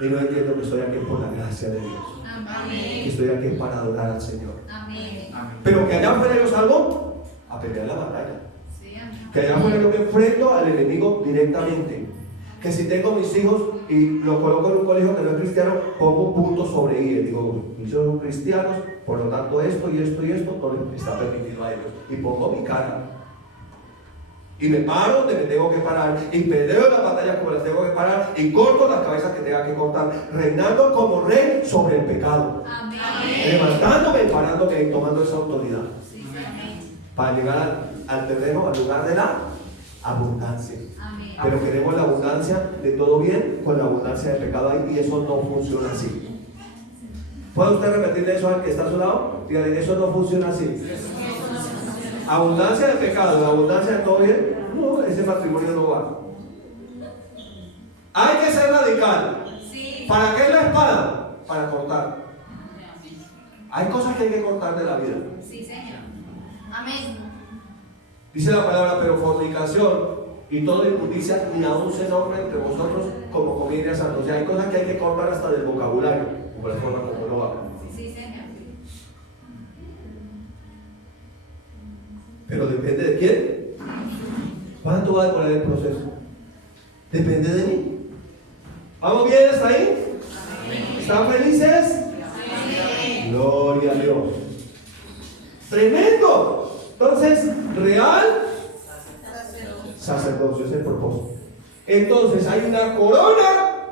Y no entiendo que estoy aquí por la gracia de Dios. Amén. Que estoy aquí para adorar al Señor. Amén. Pero que allá afuera yo salgo a pelear la batalla. Sí, amén. Que allá afuera yo me enfrento al enemigo directamente. Que si tengo mis hijos y los coloco en un colegio que no es cristiano, pongo puntos sobre I. Digo, mis hijos son cristianos, por lo tanto esto y esto y esto no les está permitido a ellos. Y pongo mi cara. Y me paro donde me tengo que parar, y peleo las batallas como las tengo que parar, y corto las cabezas que tenga que cortar, reinando como rey sobre el pecado. Amén. Levantándome, parándome y tomando esa autoridad. Sí, amén. Para llegar al terreno, al lugar de la abundancia. Amén. Pero queremos la abundancia de todo bien con la abundancia de pecado ahí, y eso no funciona así. ¿Puede usted repetirle eso al que está a su lado? Dígale, eso no funciona así. Abundancia de pecado, abundancia de todo bien, no, ese matrimonio no va. Hay que ser radical. Sí. ¿Para qué es la espada? Para cortar. Hay cosas que hay que cortar de la vida. Sí, Señor. Amén. Dice la palabra, pero fornicación y toda inmundicia ni aún se nombra entre vosotros como comida y santos. O sea, hay cosas que hay que cortar hasta del vocabulario, por la forma como uno habla. Sí, Señor. Pero depende de quién. ¿Cuánto va a demorar el proceso? Depende de mí. ¿Vamos bien hasta ahí? ¿Están felices? Gloria a Dios. Tremendo. Entonces, real sacerdocio es el propósito. Entonces hay una corona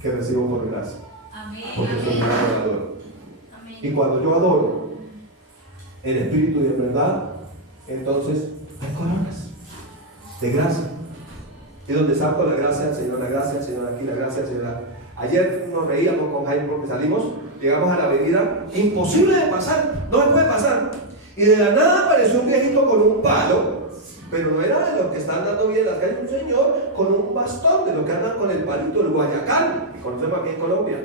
que recibo por gracia. Amén. Porque soy un adorador. Amén. Y cuando yo adoro en espíritu y en verdad, entonces hay coronas de gracia. Y donde saco la gracia al Señor, aquí, la gracia al Señor Ayer nos reíamos con Jaime porque salimos, llegamos a la avenida, imposible de pasar, no se puede pasar. Y de la nada apareció un viejito con un palo, pero no era de los que están dando bien en las calles, un señor con un bastón, de los que andan con el palito, el guayacán, que conocemos aquí en Colombia.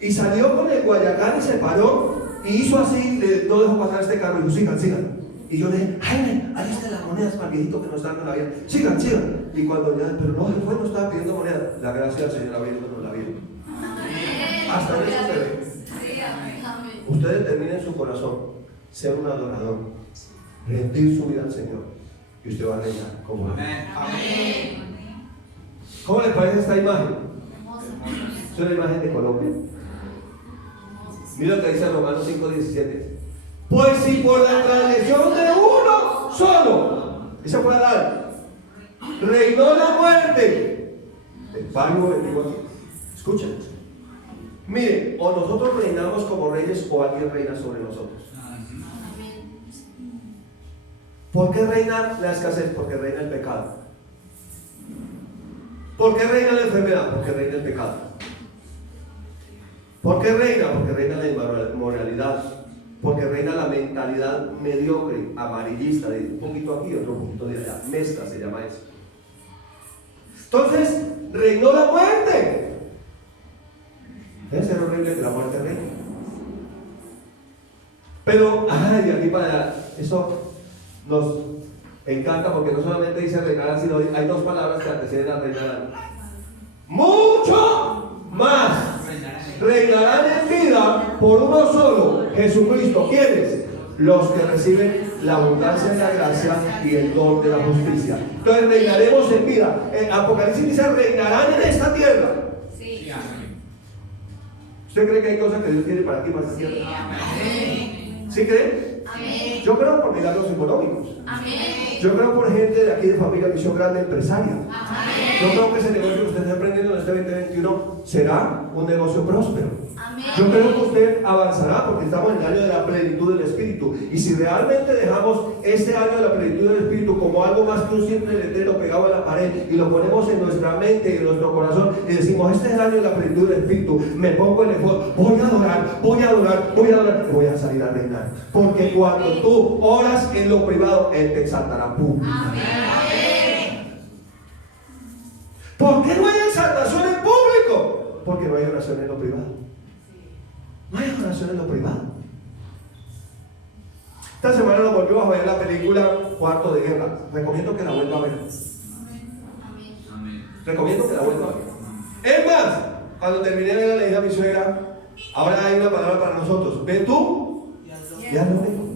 Y salió con el guayacán y se paró y hizo así, no dejó pasar este carro y dijo, sigan, sigan. Y yo le dije, Jaime, ahí están las monedas para el viejito que nos está dando la vida. Sigan, sigan. Y cuando ya, pero no, se fue, no estaba pidiendo moneda. La gracia del Señor abriéndonos la vida. Hasta en eso se ve. Usted determina en su corazón ser un adorador, rendir su vida al Señor, y usted va a reinar como Él. Amén. ¿Cómo les parece esta imagen? Es una imagen de Colombia. Mira lo que dice Romanos 5:17. Pues si por la transgresión de uno solo, esa fue Adán, reinó la muerte. El Pablo bendigo aquí. Escuchen. Mire, o nosotros reinamos como reyes o alguien reina sobre nosotros. ¿Por qué reina la escasez? Porque reina el pecado. ¿Por qué reina la enfermedad? Porque reina el pecado. ¿Por qué reina? Porque reina la inmoralidad. Porque reina la mentalidad mediocre, amarillista, de un poquito aquí, otro poquito de allá. Mezcla se llama eso. Entonces, reinó la muerte. Debe ser horrible que la muerte reine. Pero, de aquí para allá, eso nos encanta porque no solamente dice reinar, sino hay dos palabras que anteceden a reinar. Mucho más. Reinarán en vida por uno solo, Jesucristo. ¿Quiénes? Los que reciben la abundancia de la gracia y el don de la justicia. Entonces reinaremos en vida. Apocalipsis dice reinarán en esta tierra. Sí. ¿Usted cree que hay cosas que Dios tiene para ti, para esta tierra? Amén. ¿Sí cree? Amén. Yo creo por milagros económicos. Amén. Yo creo por gente de aquí de familia Misión Grande empresaria. Amén. Yo creo que ese negocio que usted está emprendiendo en este 2021 será un negocio próspero. Amén. Yo creo que usted avanzará porque estamos en el año de la plenitud del Espíritu. Y si realmente dejamos este año de la plenitud del Espíritu como algo más que un simple letrero pegado a la pared y lo ponemos en nuestra mente y en nuestro corazón y decimos, este es el año de la plenitud del Espíritu, me pongo el esfuerzo, voy a adorar, voy a adorar, voy a adorar, y voy a salir a reinar. Porque cuando tú oras en lo privado, Él te exaltará público. Amén. ¿Por qué no hay exaltación en público? Porque no hay oración en lo privado. No hay oración en lo privado. Esta semana nos volvimos a ver la película Cuarto de Guerra. Recomiendo que la vuelva a ver. Recomiendo que la vuelva a ver. Es más, cuando terminé de ver le dije a mi suegra, ahora hay una palabra para nosotros. Ve tú y haz lo mismo.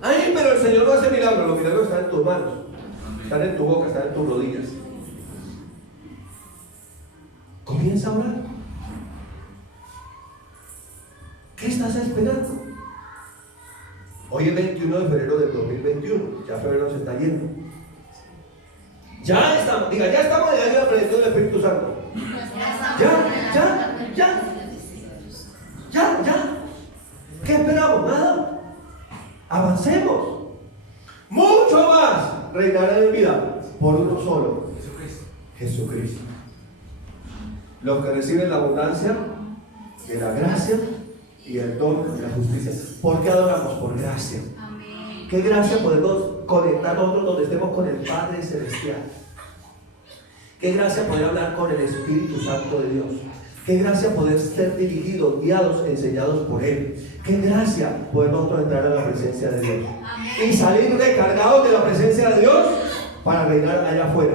Ay, pero el Señor no hace milagros. Los milagros están en tus manos, están en tu boca, están en tus rodillas. Comienza a orar. ¿Qué estás esperando? Hoy es 21 de febrero del 2021. Ya febrero se está yendo. Ya estamos en el año de la plenitud del Espíritu Santo. Ya. ¿Qué esperamos? Nada. Avancemos. Mucho más reinará en vida por uno solo, Jesucristo. Los que reciben la abundancia de la gracia y el don de la justicia. ¿Por qué adoramos? Por gracia. Amén. ¿Qué gracia podemos conectar nosotros donde estemos con el Padre Celestial? ¿Qué gracia poder hablar con el Espíritu Santo de Dios? ¿Qué gracia poder ser dirigidos, guiados, enseñados por Él? ¿Qué gracia poder nosotros entrar a la presencia de Dios? Amén. Y salir recargados de la presencia de Dios para reinar allá afuera.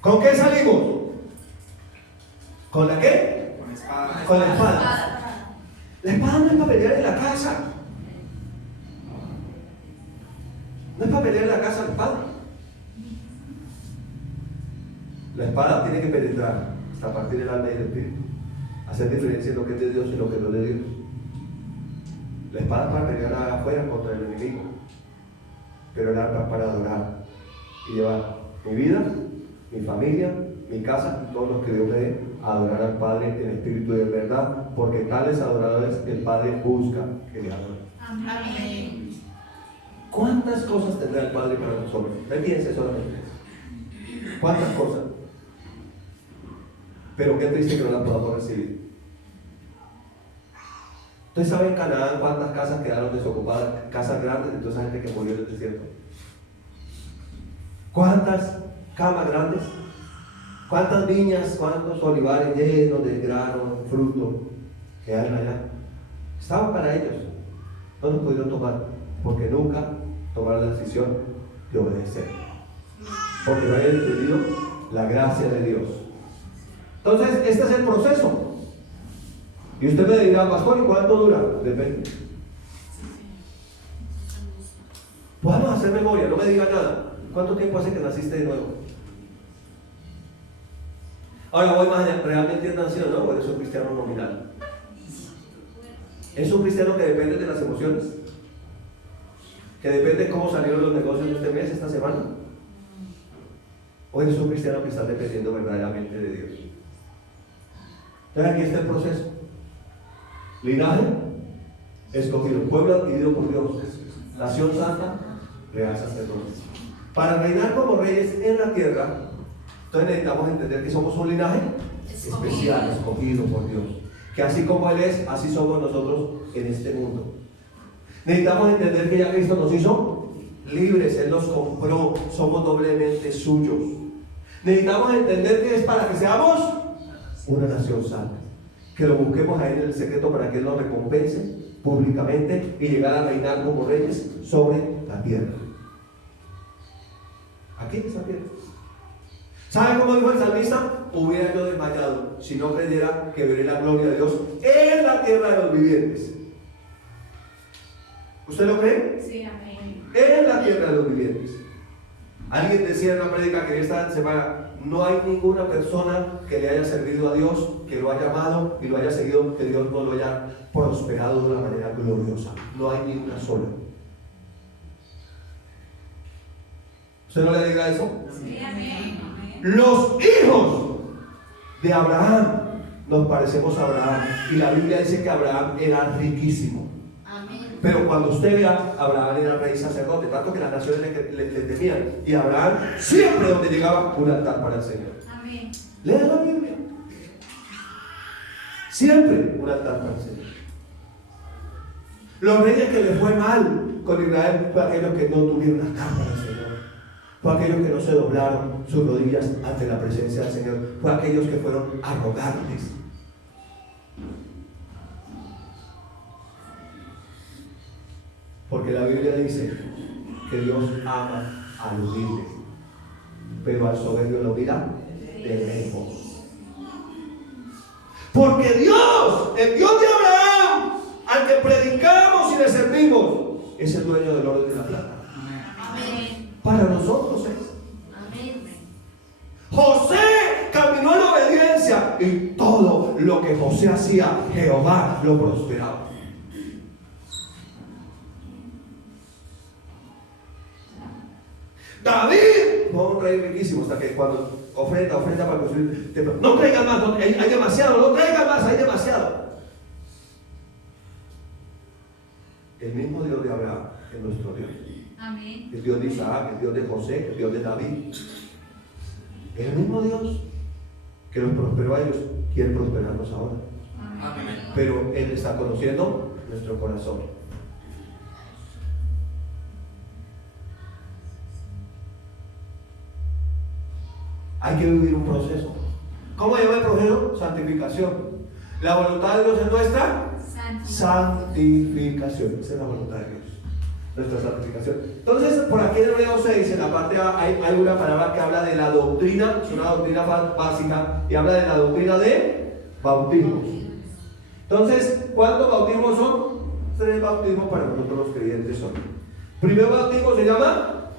¿Con qué salimos? ¿Con la qué? Con espada. Con la espada. La espada no es para pelear en la casa. No es para pelear en la casa la espada. La espada tiene que penetrar hasta partir del alma y del espíritu. Hacer diferencia en lo que es de Dios y lo que no es de Dios. La espada es para pelear afuera contra el enemigo. Pero el arma es para adorar y llevar mi vida, mi familia, mi casa y todos los que Dios me dé a adorar al Padre en espíritu y en verdad, porque tales adoradores el Padre busca que le adoren. Amén. ¿Cuántas cosas tendrá el Padre para nosotros? No piense solamente. ¿Cuántas cosas? Pero qué triste que no las podamos recibir. ¿Ustedes saben en Canaán cuántas casas quedaron desocupadas? Casas grandes de toda esa gente que murió en el desierto. ¿Cuántas camas grandes? ¿Cuántas viñas? ¿Cuántos olivares llenos de grano, fruto quedaron allá? Estaban para ellos. No los pudieron tomar porque nunca tomaron la decisión de obedecer. Porque no habían entendido la gracia de Dios. Entonces, este es el proceso. Y usted me dirá, pastor, ¿y cuánto dura? Depende. Podemos hacer memoria, no me diga nada. ¿Cuánto tiempo hace que naciste de nuevo? Ahora voy más allá. ¿Realmente es nacido, no? ¿O eres un cristiano nominal? ¿Es un cristiano que depende de las emociones? ¿Que depende de cómo salieron los negocios de este mes, esta semana? ¿O eres un cristiano que está dependiendo verdaderamente de Dios? Entonces aquí está el proceso. Linaje escogido, pueblo adquirido por Dios, nación santa, real sacerdote. Para reinar como reyes en la tierra, entonces necesitamos entender que somos un linaje especial, escogido por Dios. Que así como Él es, así somos nosotros en este mundo. Necesitamos entender que ya Cristo nos hizo libres, Él nos compró, somos doblemente suyos. Necesitamos entender que es para que seamos una nación santa, que lo busquemos a Él en el secreto para que Él nos recompense públicamente y llegar a reinar como reyes sobre la tierra. Aquí en esta tierra. ¿Sabe cómo dijo el salmista? Hubiera yo desmayado si no creyera que veré la gloria de Dios en la tierra de los vivientes. ¿Usted lo cree? Sí, amén. En la tierra de los vivientes. Alguien decía en una prédica que esta semana: no hay ninguna persona que le haya servido a Dios, que lo haya amado y lo haya seguido, que Dios no lo haya prosperado de una manera gloriosa. No hay ni una sola. ¿Usted no le diga eso? Sí, amén. Los hijos de Abraham nos parecemos a Abraham, y la Biblia dice que Abraham era riquísimo. Amén. Pero cuando usted vea, Abraham era rey sacerdote, tanto que las naciones le temían, y Abraham siempre donde llegaba un altar para el Señor. Amén. Lea la Biblia. Siempre un altar para el Señor. Los reyes que les fue mal con Israel fue aquellos que no tuvieron altar para el Señor. Fue aquellos que no se doblaron sus rodillas ante la presencia del Señor. Fue aquellos que fueron arrogantes. Porque la Biblia dice que Dios ama al humilde, pero al soberbio lo mira de lejos. Porque Dios, el Dios de Abraham, al que predicamos y le servimos, es el dueño del oro y de la plata. Amén. Para nosotros es. Amén. José caminó en obediencia y todo lo que José hacía, Jehová lo prosperaba. David fue un rey riquísimo, hasta que cuando ofrenda para construir templo, no traigan más, hay demasiado, no traigan más, hay demasiado. El mismo Dios de Abraham es nuestro Dios. Amén. El Dios de Isaac, el Dios de José, el Dios de David. El mismo Dios que los prosperó a ellos quiere prosperarnos ahora. Amén. Pero Él está conociendo nuestro corazón. Hay que vivir un proceso. ¿Cómo se llama el proceso? Santificación. La voluntad de Dios es nuestra santificación. Esa es la voluntad de Dios, nuestra santificación. Entonces, por aquí en Hebreos 6, en la parte A, hay una palabra que habla de la doctrina, es una doctrina básica, y habla de la doctrina de bautismos. Entonces, ¿cuántos bautismos son? 3 bautismos para nosotros los creyentes son. Primer bautismo se llama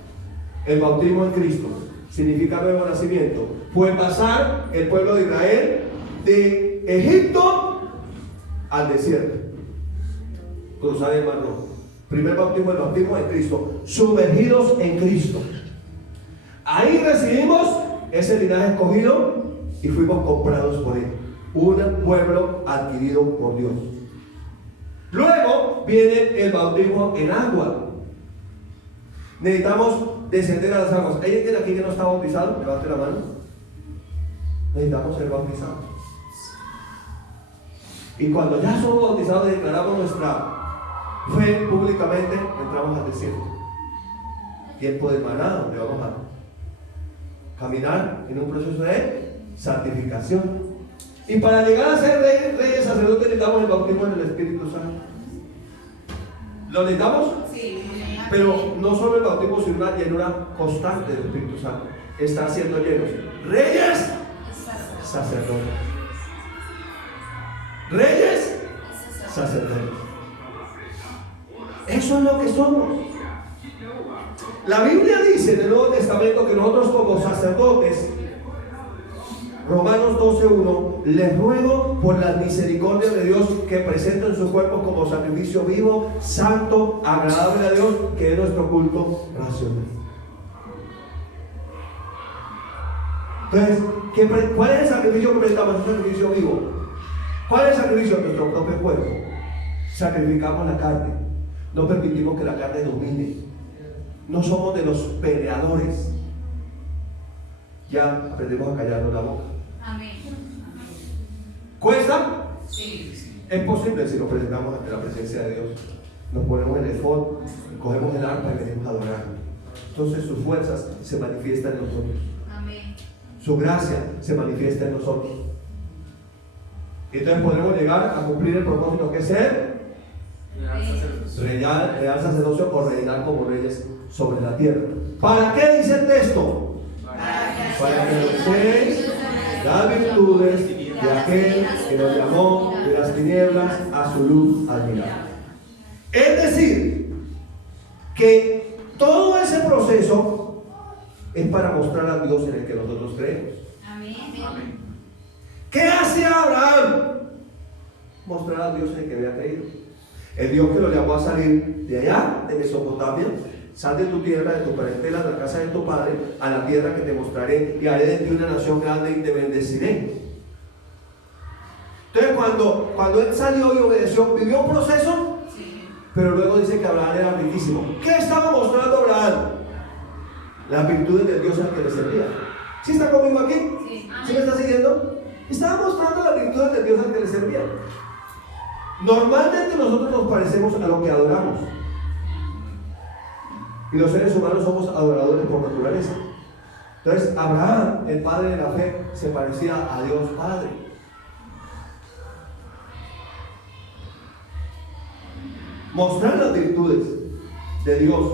el bautismo en Cristo. Significa nuevo nacimiento. Fue pasar el pueblo de Israel de Egipto al desierto, cruzar el Mar Rojo. Primer bautismo, el bautismo en Cristo, sumergidos en Cristo. Ahí recibimos ese linaje escogido y fuimos comprados por Él, un pueblo adquirido por Dios. Luego viene el bautismo en agua. Necesitamos descender a las aguas. ¿Hay alguien aquí que no está bautizado? Levante la mano. Necesitamos ser bautizados. Y cuando ya somos bautizados y declaramos nuestra fe públicamente, entramos al desierto. Tiempo de maná, donde vamos a caminar en un proceso de santificación. Y para llegar a ser reyes sacerdotes necesitamos el bautismo en el Espíritu Santo. ¿Lo necesitamos? Sí. Pero no solo el bautismo, sino una llenura constante del Espíritu Santo. Están siendo llenos. Reyes, sacerdotes. Reyes, sacerdotes. Eso es lo que somos. La Biblia dice en el Nuevo Testamento que nosotros como sacerdotes, Romanos 12:1, les ruego por las misericordias de Dios que presenten sus cuerpos como sacrificio vivo, santo, agradable a Dios, que es nuestro culto racional. Entonces, ¿cuál es el sacrificio que presentamos? Un sacrificio vivo. ¿Cuál es el sacrificio? Nuestro propio cuerpo. Sacrificamos la carne. No permitimos que la carne domine. No somos de los peleadores. Ya aprendemos a callarnos la boca. Amén. ¿Cuesta? Sí. Es posible si nos presentamos ante la presencia de Dios. Nos ponemos en el efod, cogemos el arpa y venimos a adorar. Entonces sus fuerzas se manifiestan en nosotros. Amén. Su gracia se manifiesta en nosotros. Y entonces podremos llegar a cumplir el propósito que es ser real sacerdocio o reinar como reyes sobre la tierra. ¿Para qué dice el texto? Para que anunciéis las virtudes de aquel que nos llamó de las tinieblas a su luz admirable. Es decir, que todo ese proceso es para mostrar al Dios en el que nosotros creemos. Amén. ¿Qué hacía Abraham? Mostrar al Dios en el que había creído. El Dios que lo llamó a salir de allá, de Mesopotamia. Sal de tu tierra, de tu parentela, de la casa de tu padre, a la tierra que te mostraré, y haré de ti una nación grande y te bendeciré. Entonces cuando él salió y obedeció, vivió un proceso, Sí. pero luego dice que Abraham era riquísimo. ¿Qué estaba mostrando Abraham? Las virtudes del Dios al que le servía. ¿Sí está conmigo aquí? Sí. ¿Sí me está siguiendo? Estaba mostrando las virtudes del Dios al que le servía. Normalmente nosotros nos parecemos a lo que adoramos. Y los seres humanos somos adoradores por naturaleza. Entonces Abraham, el padre de la fe, se parecía a Dios Padre. Mostrar las virtudes de Dios,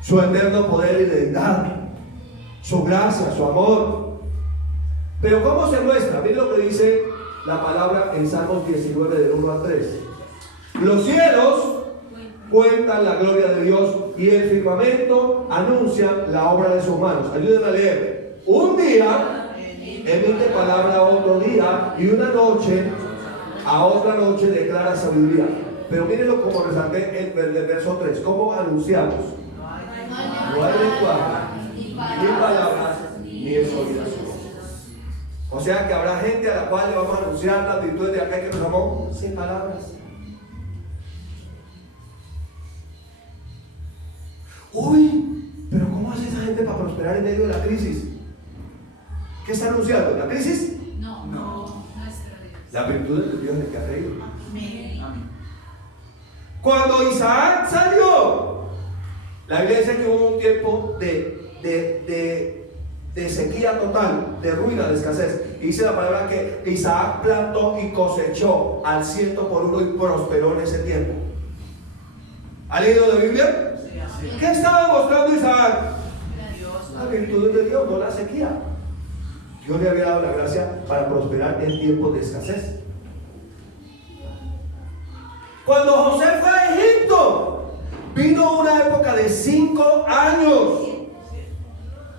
su eterno poder y deidad, su gracia, su amor. Pero ¿cómo se muestra? Miren lo que dice la palabra en Salmos 19 del 1 al 3. Los cielos cuentan la gloria de Dios y el firmamento anuncia la obra de sus manos. Ayúdenme a leer. Un día emite palabra a otro día y una noche a otra noche declara sabiduría. Pero mírenlo como resalté en el verso 3. ¿Cómo anunciamos? No hay lenguaje, ni palabras, ni es oídas. O sea que habrá gente a la cual le vamos a anunciar las virtudes de aquel que nos amó sin palabras. Uy, pero ¿cómo hace esa gente para prosperar en medio de la crisis? ¿Qué está anunciando? ¿La crisis? No. Nuestro Dios. La virtud del Dios en el que ha creído. Amén. Cuando Isaac salió, la Biblia dice que hubo un tiempo de sequía total, de ruina, de escasez. Y dice la palabra que Isaac plantó y cosechó al 100% y prosperó en ese tiempo. ¿Ha leído la Biblia? ¿Qué estaba mostrando Isaac? La virtud de Dios, no la sequía. Dios le había dado la gracia para prosperar en tiempos de escasez. Cuando José fue a Egipto, vino una época de 5 años.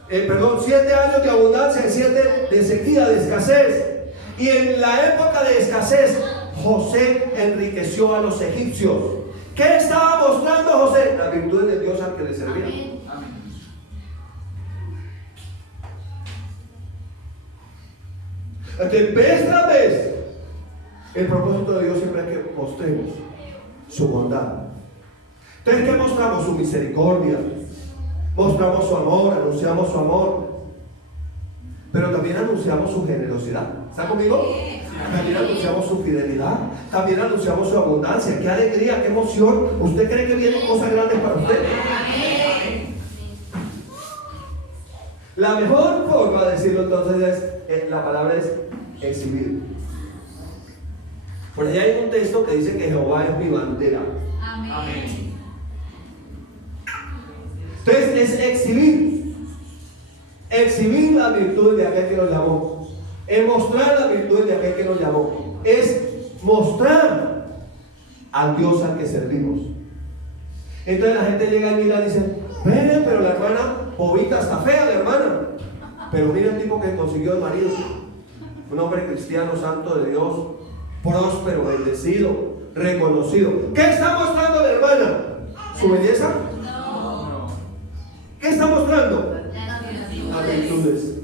7 años de abundancia y 7 de sequía, de escasez. Y en la época de escasez, José enriqueció a los egipcios. ¿Qué estaba mostrando José? La virtud de Dios al que le servía. Amén. Entonces, vez tras vez, el propósito de Dios siempre es que mostremos su bondad, Entonces, ¿qué mostramos? Su misericordia. Mostramos su amor, anunciamos su amor. Pero también anunciamos su generosidad. ¿Está conmigo? También anunciamos su fidelidad. También anunciamos su abundancia. ¡Qué alegría, qué emoción! ¿Usted cree que vienen cosas grandes para usted? La mejor forma de decirlo entonces es, la palabra es exhibir. Por allá hay un texto que dice que Jehová es mi bandera. Amén. Entonces es exhibir. Exhibir la virtud de aquel que nos llamó. Es mostrar la virtud de aquel que nos llamó. Es mostrar al Dios al que servimos. Entonces la gente llega y mira y dice: miren, pero la hermana bobita está fea, la hermana. Pero mira el tipo que consiguió el marido. Un hombre cristiano, santo de Dios, próspero, bendecido, reconocido. ¿Qué está mostrando la hermana? ¿Su belleza? No. ¿Qué está mostrando? Las Las virtudes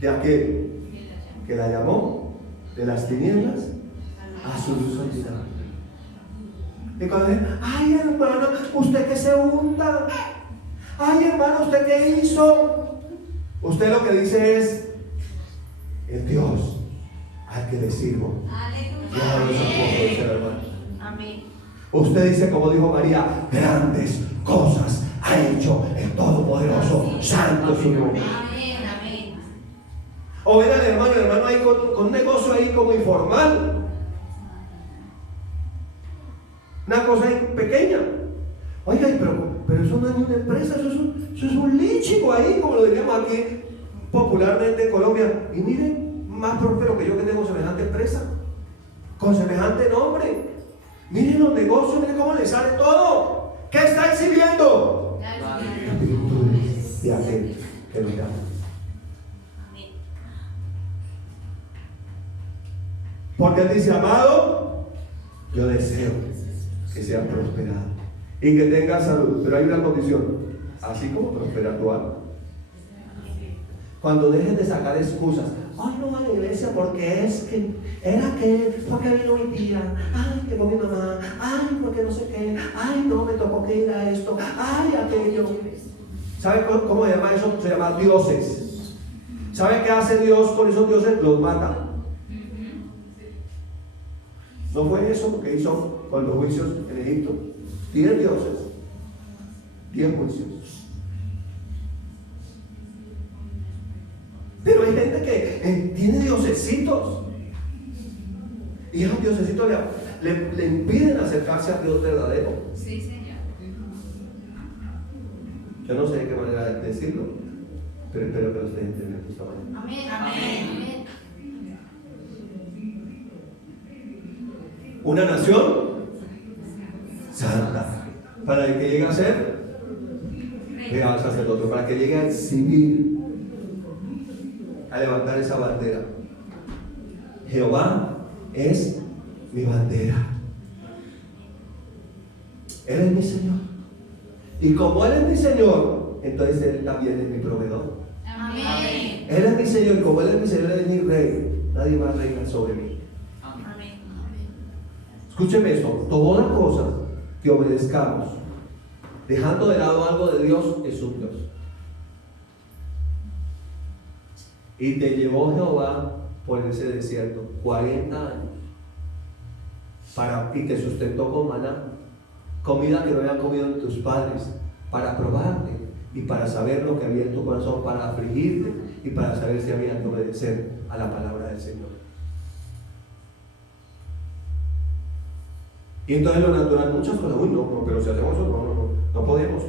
de aquel que la llamó de las tinieblas a su luz admirable. Y cuando dice: ay, hermano, usted que se unta. Ay, hermano, ¿usted qué hizo? Usted lo que dice es: el Dios al que le sirvo. Ya no se puede ser, hermano. Amén. Usted dice, como dijo María: grandes cosas ha hecho el Todopoderoso, santo es su nombre. Amén. Amén. O ver al hermano ahí con un negocio ahí como informal. Una cosa ahí pequeña. Oiga, pero eso no es una empresa, eso es un líchico ahí, como lo diríamos aquí popularmente en Colombia. Y miren, más próspero que yo que tengo semejante empresa, con semejante nombre. Miren los negocios, miren cómo le sale todo. ¿Qué está exhibiendo? Las virtudes de aquel que nos llama. Amén. Porque él dice: amado, yo deseo que sea prosperado y que tenga salud. Pero hay una condición: así como prospera tu alma. Cuando dejes de sacar excusas: ay, no va a la iglesia porque es que era que porque vino mi tía, ay, que con mi mamá, ay, porque no sé qué, ay, no, me tocó que ir a esto, ay, aquello. ¿Sabe cómo se llama eso? Se llama dioses. ¿Sabe qué hace Dios con esos dioses? Los mata. ¿No fue eso lo que hizo con los juicios en Egipto? 10 dioses, 10 juicios. Pero hay gente que tiene diosecitos y esos diosecitos le impiden acercarse a Dios verdadero. Sí, Señor. Yo no sé de qué manera decirlo, pero espero que lo estén entendiendo esta mañana. Amén. Amén. Una nación santa, para el que llegue a ser real sacerdote, para que llegue a exhibir, a levantar esa bandera. Jehová es mi bandera. Él es mi Señor. Y como Él es mi Señor, entonces Él también es mi proveedor. Amén. Él es mi Señor, y como Él es mi Señor, Él es mi Rey. Nadie más reina sobre mí. Amén. Escúcheme esto: toda cosa que obedezcamos dejando de lado algo de Dios es un Dios. Y te llevó Jehová por ese desierto 40 años y te sustentó con maná, comida que no habían comido tus padres, para probarte y para saber lo que había en tu corazón, para afligirte y para saber si había que obedecer a la palabra del Señor. Y entonces lo natural, muchas cosas: uy, no, pero si hacemos eso, no podemos.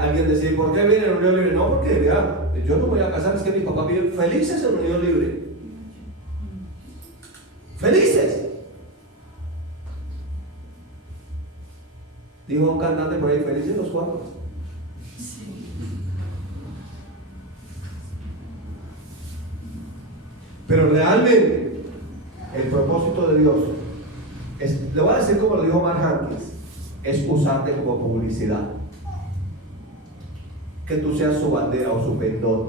Alguien decía: ¿por qué viene en unión libre? No, porque vea, yo no me voy a casar, es que mis papás viven felices en unión libre. ¡Felices! Dijo un cantante por ahí: felices los cuatro. Pero realmente el propósito de Dios es, le voy a decir como lo dijo Mark Hankins, es usarte como publicidad. Que tú seas su bandera o su pendón.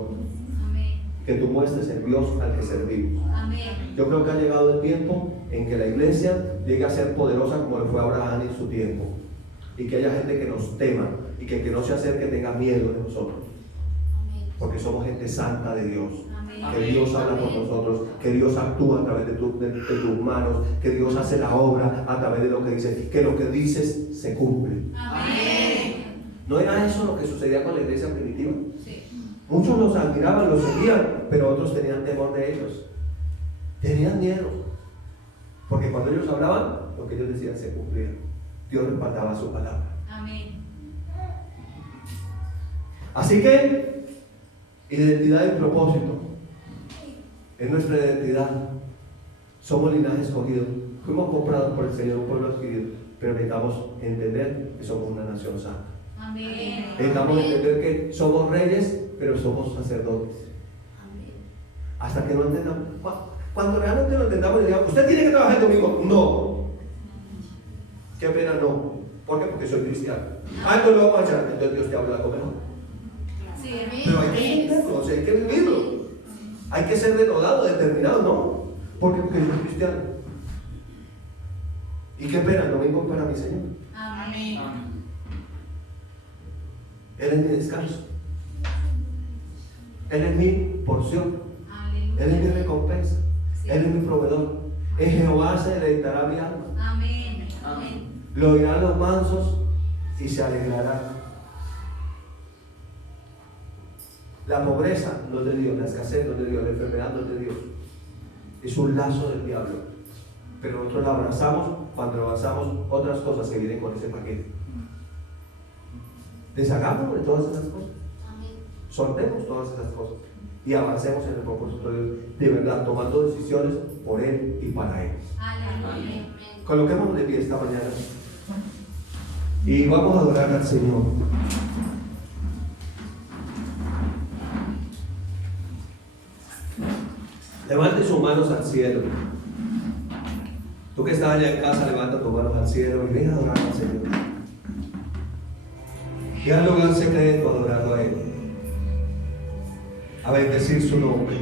Amén. Que tú muestres el Dios al que servimos. Amén. Yo creo que ha llegado el tiempo en que la iglesia llegue a ser poderosa como lo fue Abraham en su tiempo. Y que haya gente que nos tema y que el que no se acerque tenga miedo de nosotros. Porque somos gente santa de Dios. Que Dios habla por nosotros, que Dios actúa a través de tus manos, que Dios hace la obra a través de lo que dice, que lo que dices se cumple. Amén. ¿No era eso lo que sucedía con la iglesia primitiva? Sí. Muchos los admiraban, los seguían, pero otros tenían temor de ellos. Tenían miedo. Porque cuando ellos hablaban, lo que ellos decían se cumplía. Dios respaldaba su palabra. Amén. Así que, identidad y propósito. Es nuestra identidad. Somos linaje escogido. Fuimos comprados por el Señor, un pueblo adquirido. Pero necesitamos entender que somos una nación santa. Amén. Necesitamos entender que somos reyes, pero somos sacerdotes. Hasta que no entendamos. Cuando realmente lo entendamos, digamos, usted tiene que trabajar conmigo. No. Qué pena, no. ¿Por qué? Porque soy cristiano. Entonces lo vamos a echar. Entonces Dios te habla algo mejor. Sí, Pero hay que entenderlo, o sea, hay que vivirlo. Hay que ser denodado, determinado, ¿no? ¿Por qué? Porque yo soy cristiano. Y qué pena, no vengo para mi Señor. Amén. Él es mi descanso. Él es mi porción. Él es mi recompensa. Él es mi proveedor. En Jehová se deleitará mi alma. Amén. Amén. Lo oirán los mansos y se alegrarán. La pobreza no es de Dios, la escasez no es de Dios, la enfermedad no es de Dios. Es un lazo del diablo. Pero nosotros la abrazamos cuando abrazamos otras cosas que vienen con ese paquete. Deshagámonos de todas esas cosas. Soltemos todas esas cosas. Y avancemos en el propósito de Dios. De verdad, tomando decisiones por Él y para Él. Aleluya. Coloquémonos de pie esta mañana. Y vamos a adorar al Señor. Levante sus manos al cielo. Tú que estás allá en casa, levanta tus manos al cielo y ven a adorar al Señor. Y al lugar secreto adorando a Él. A bendecir su nombre.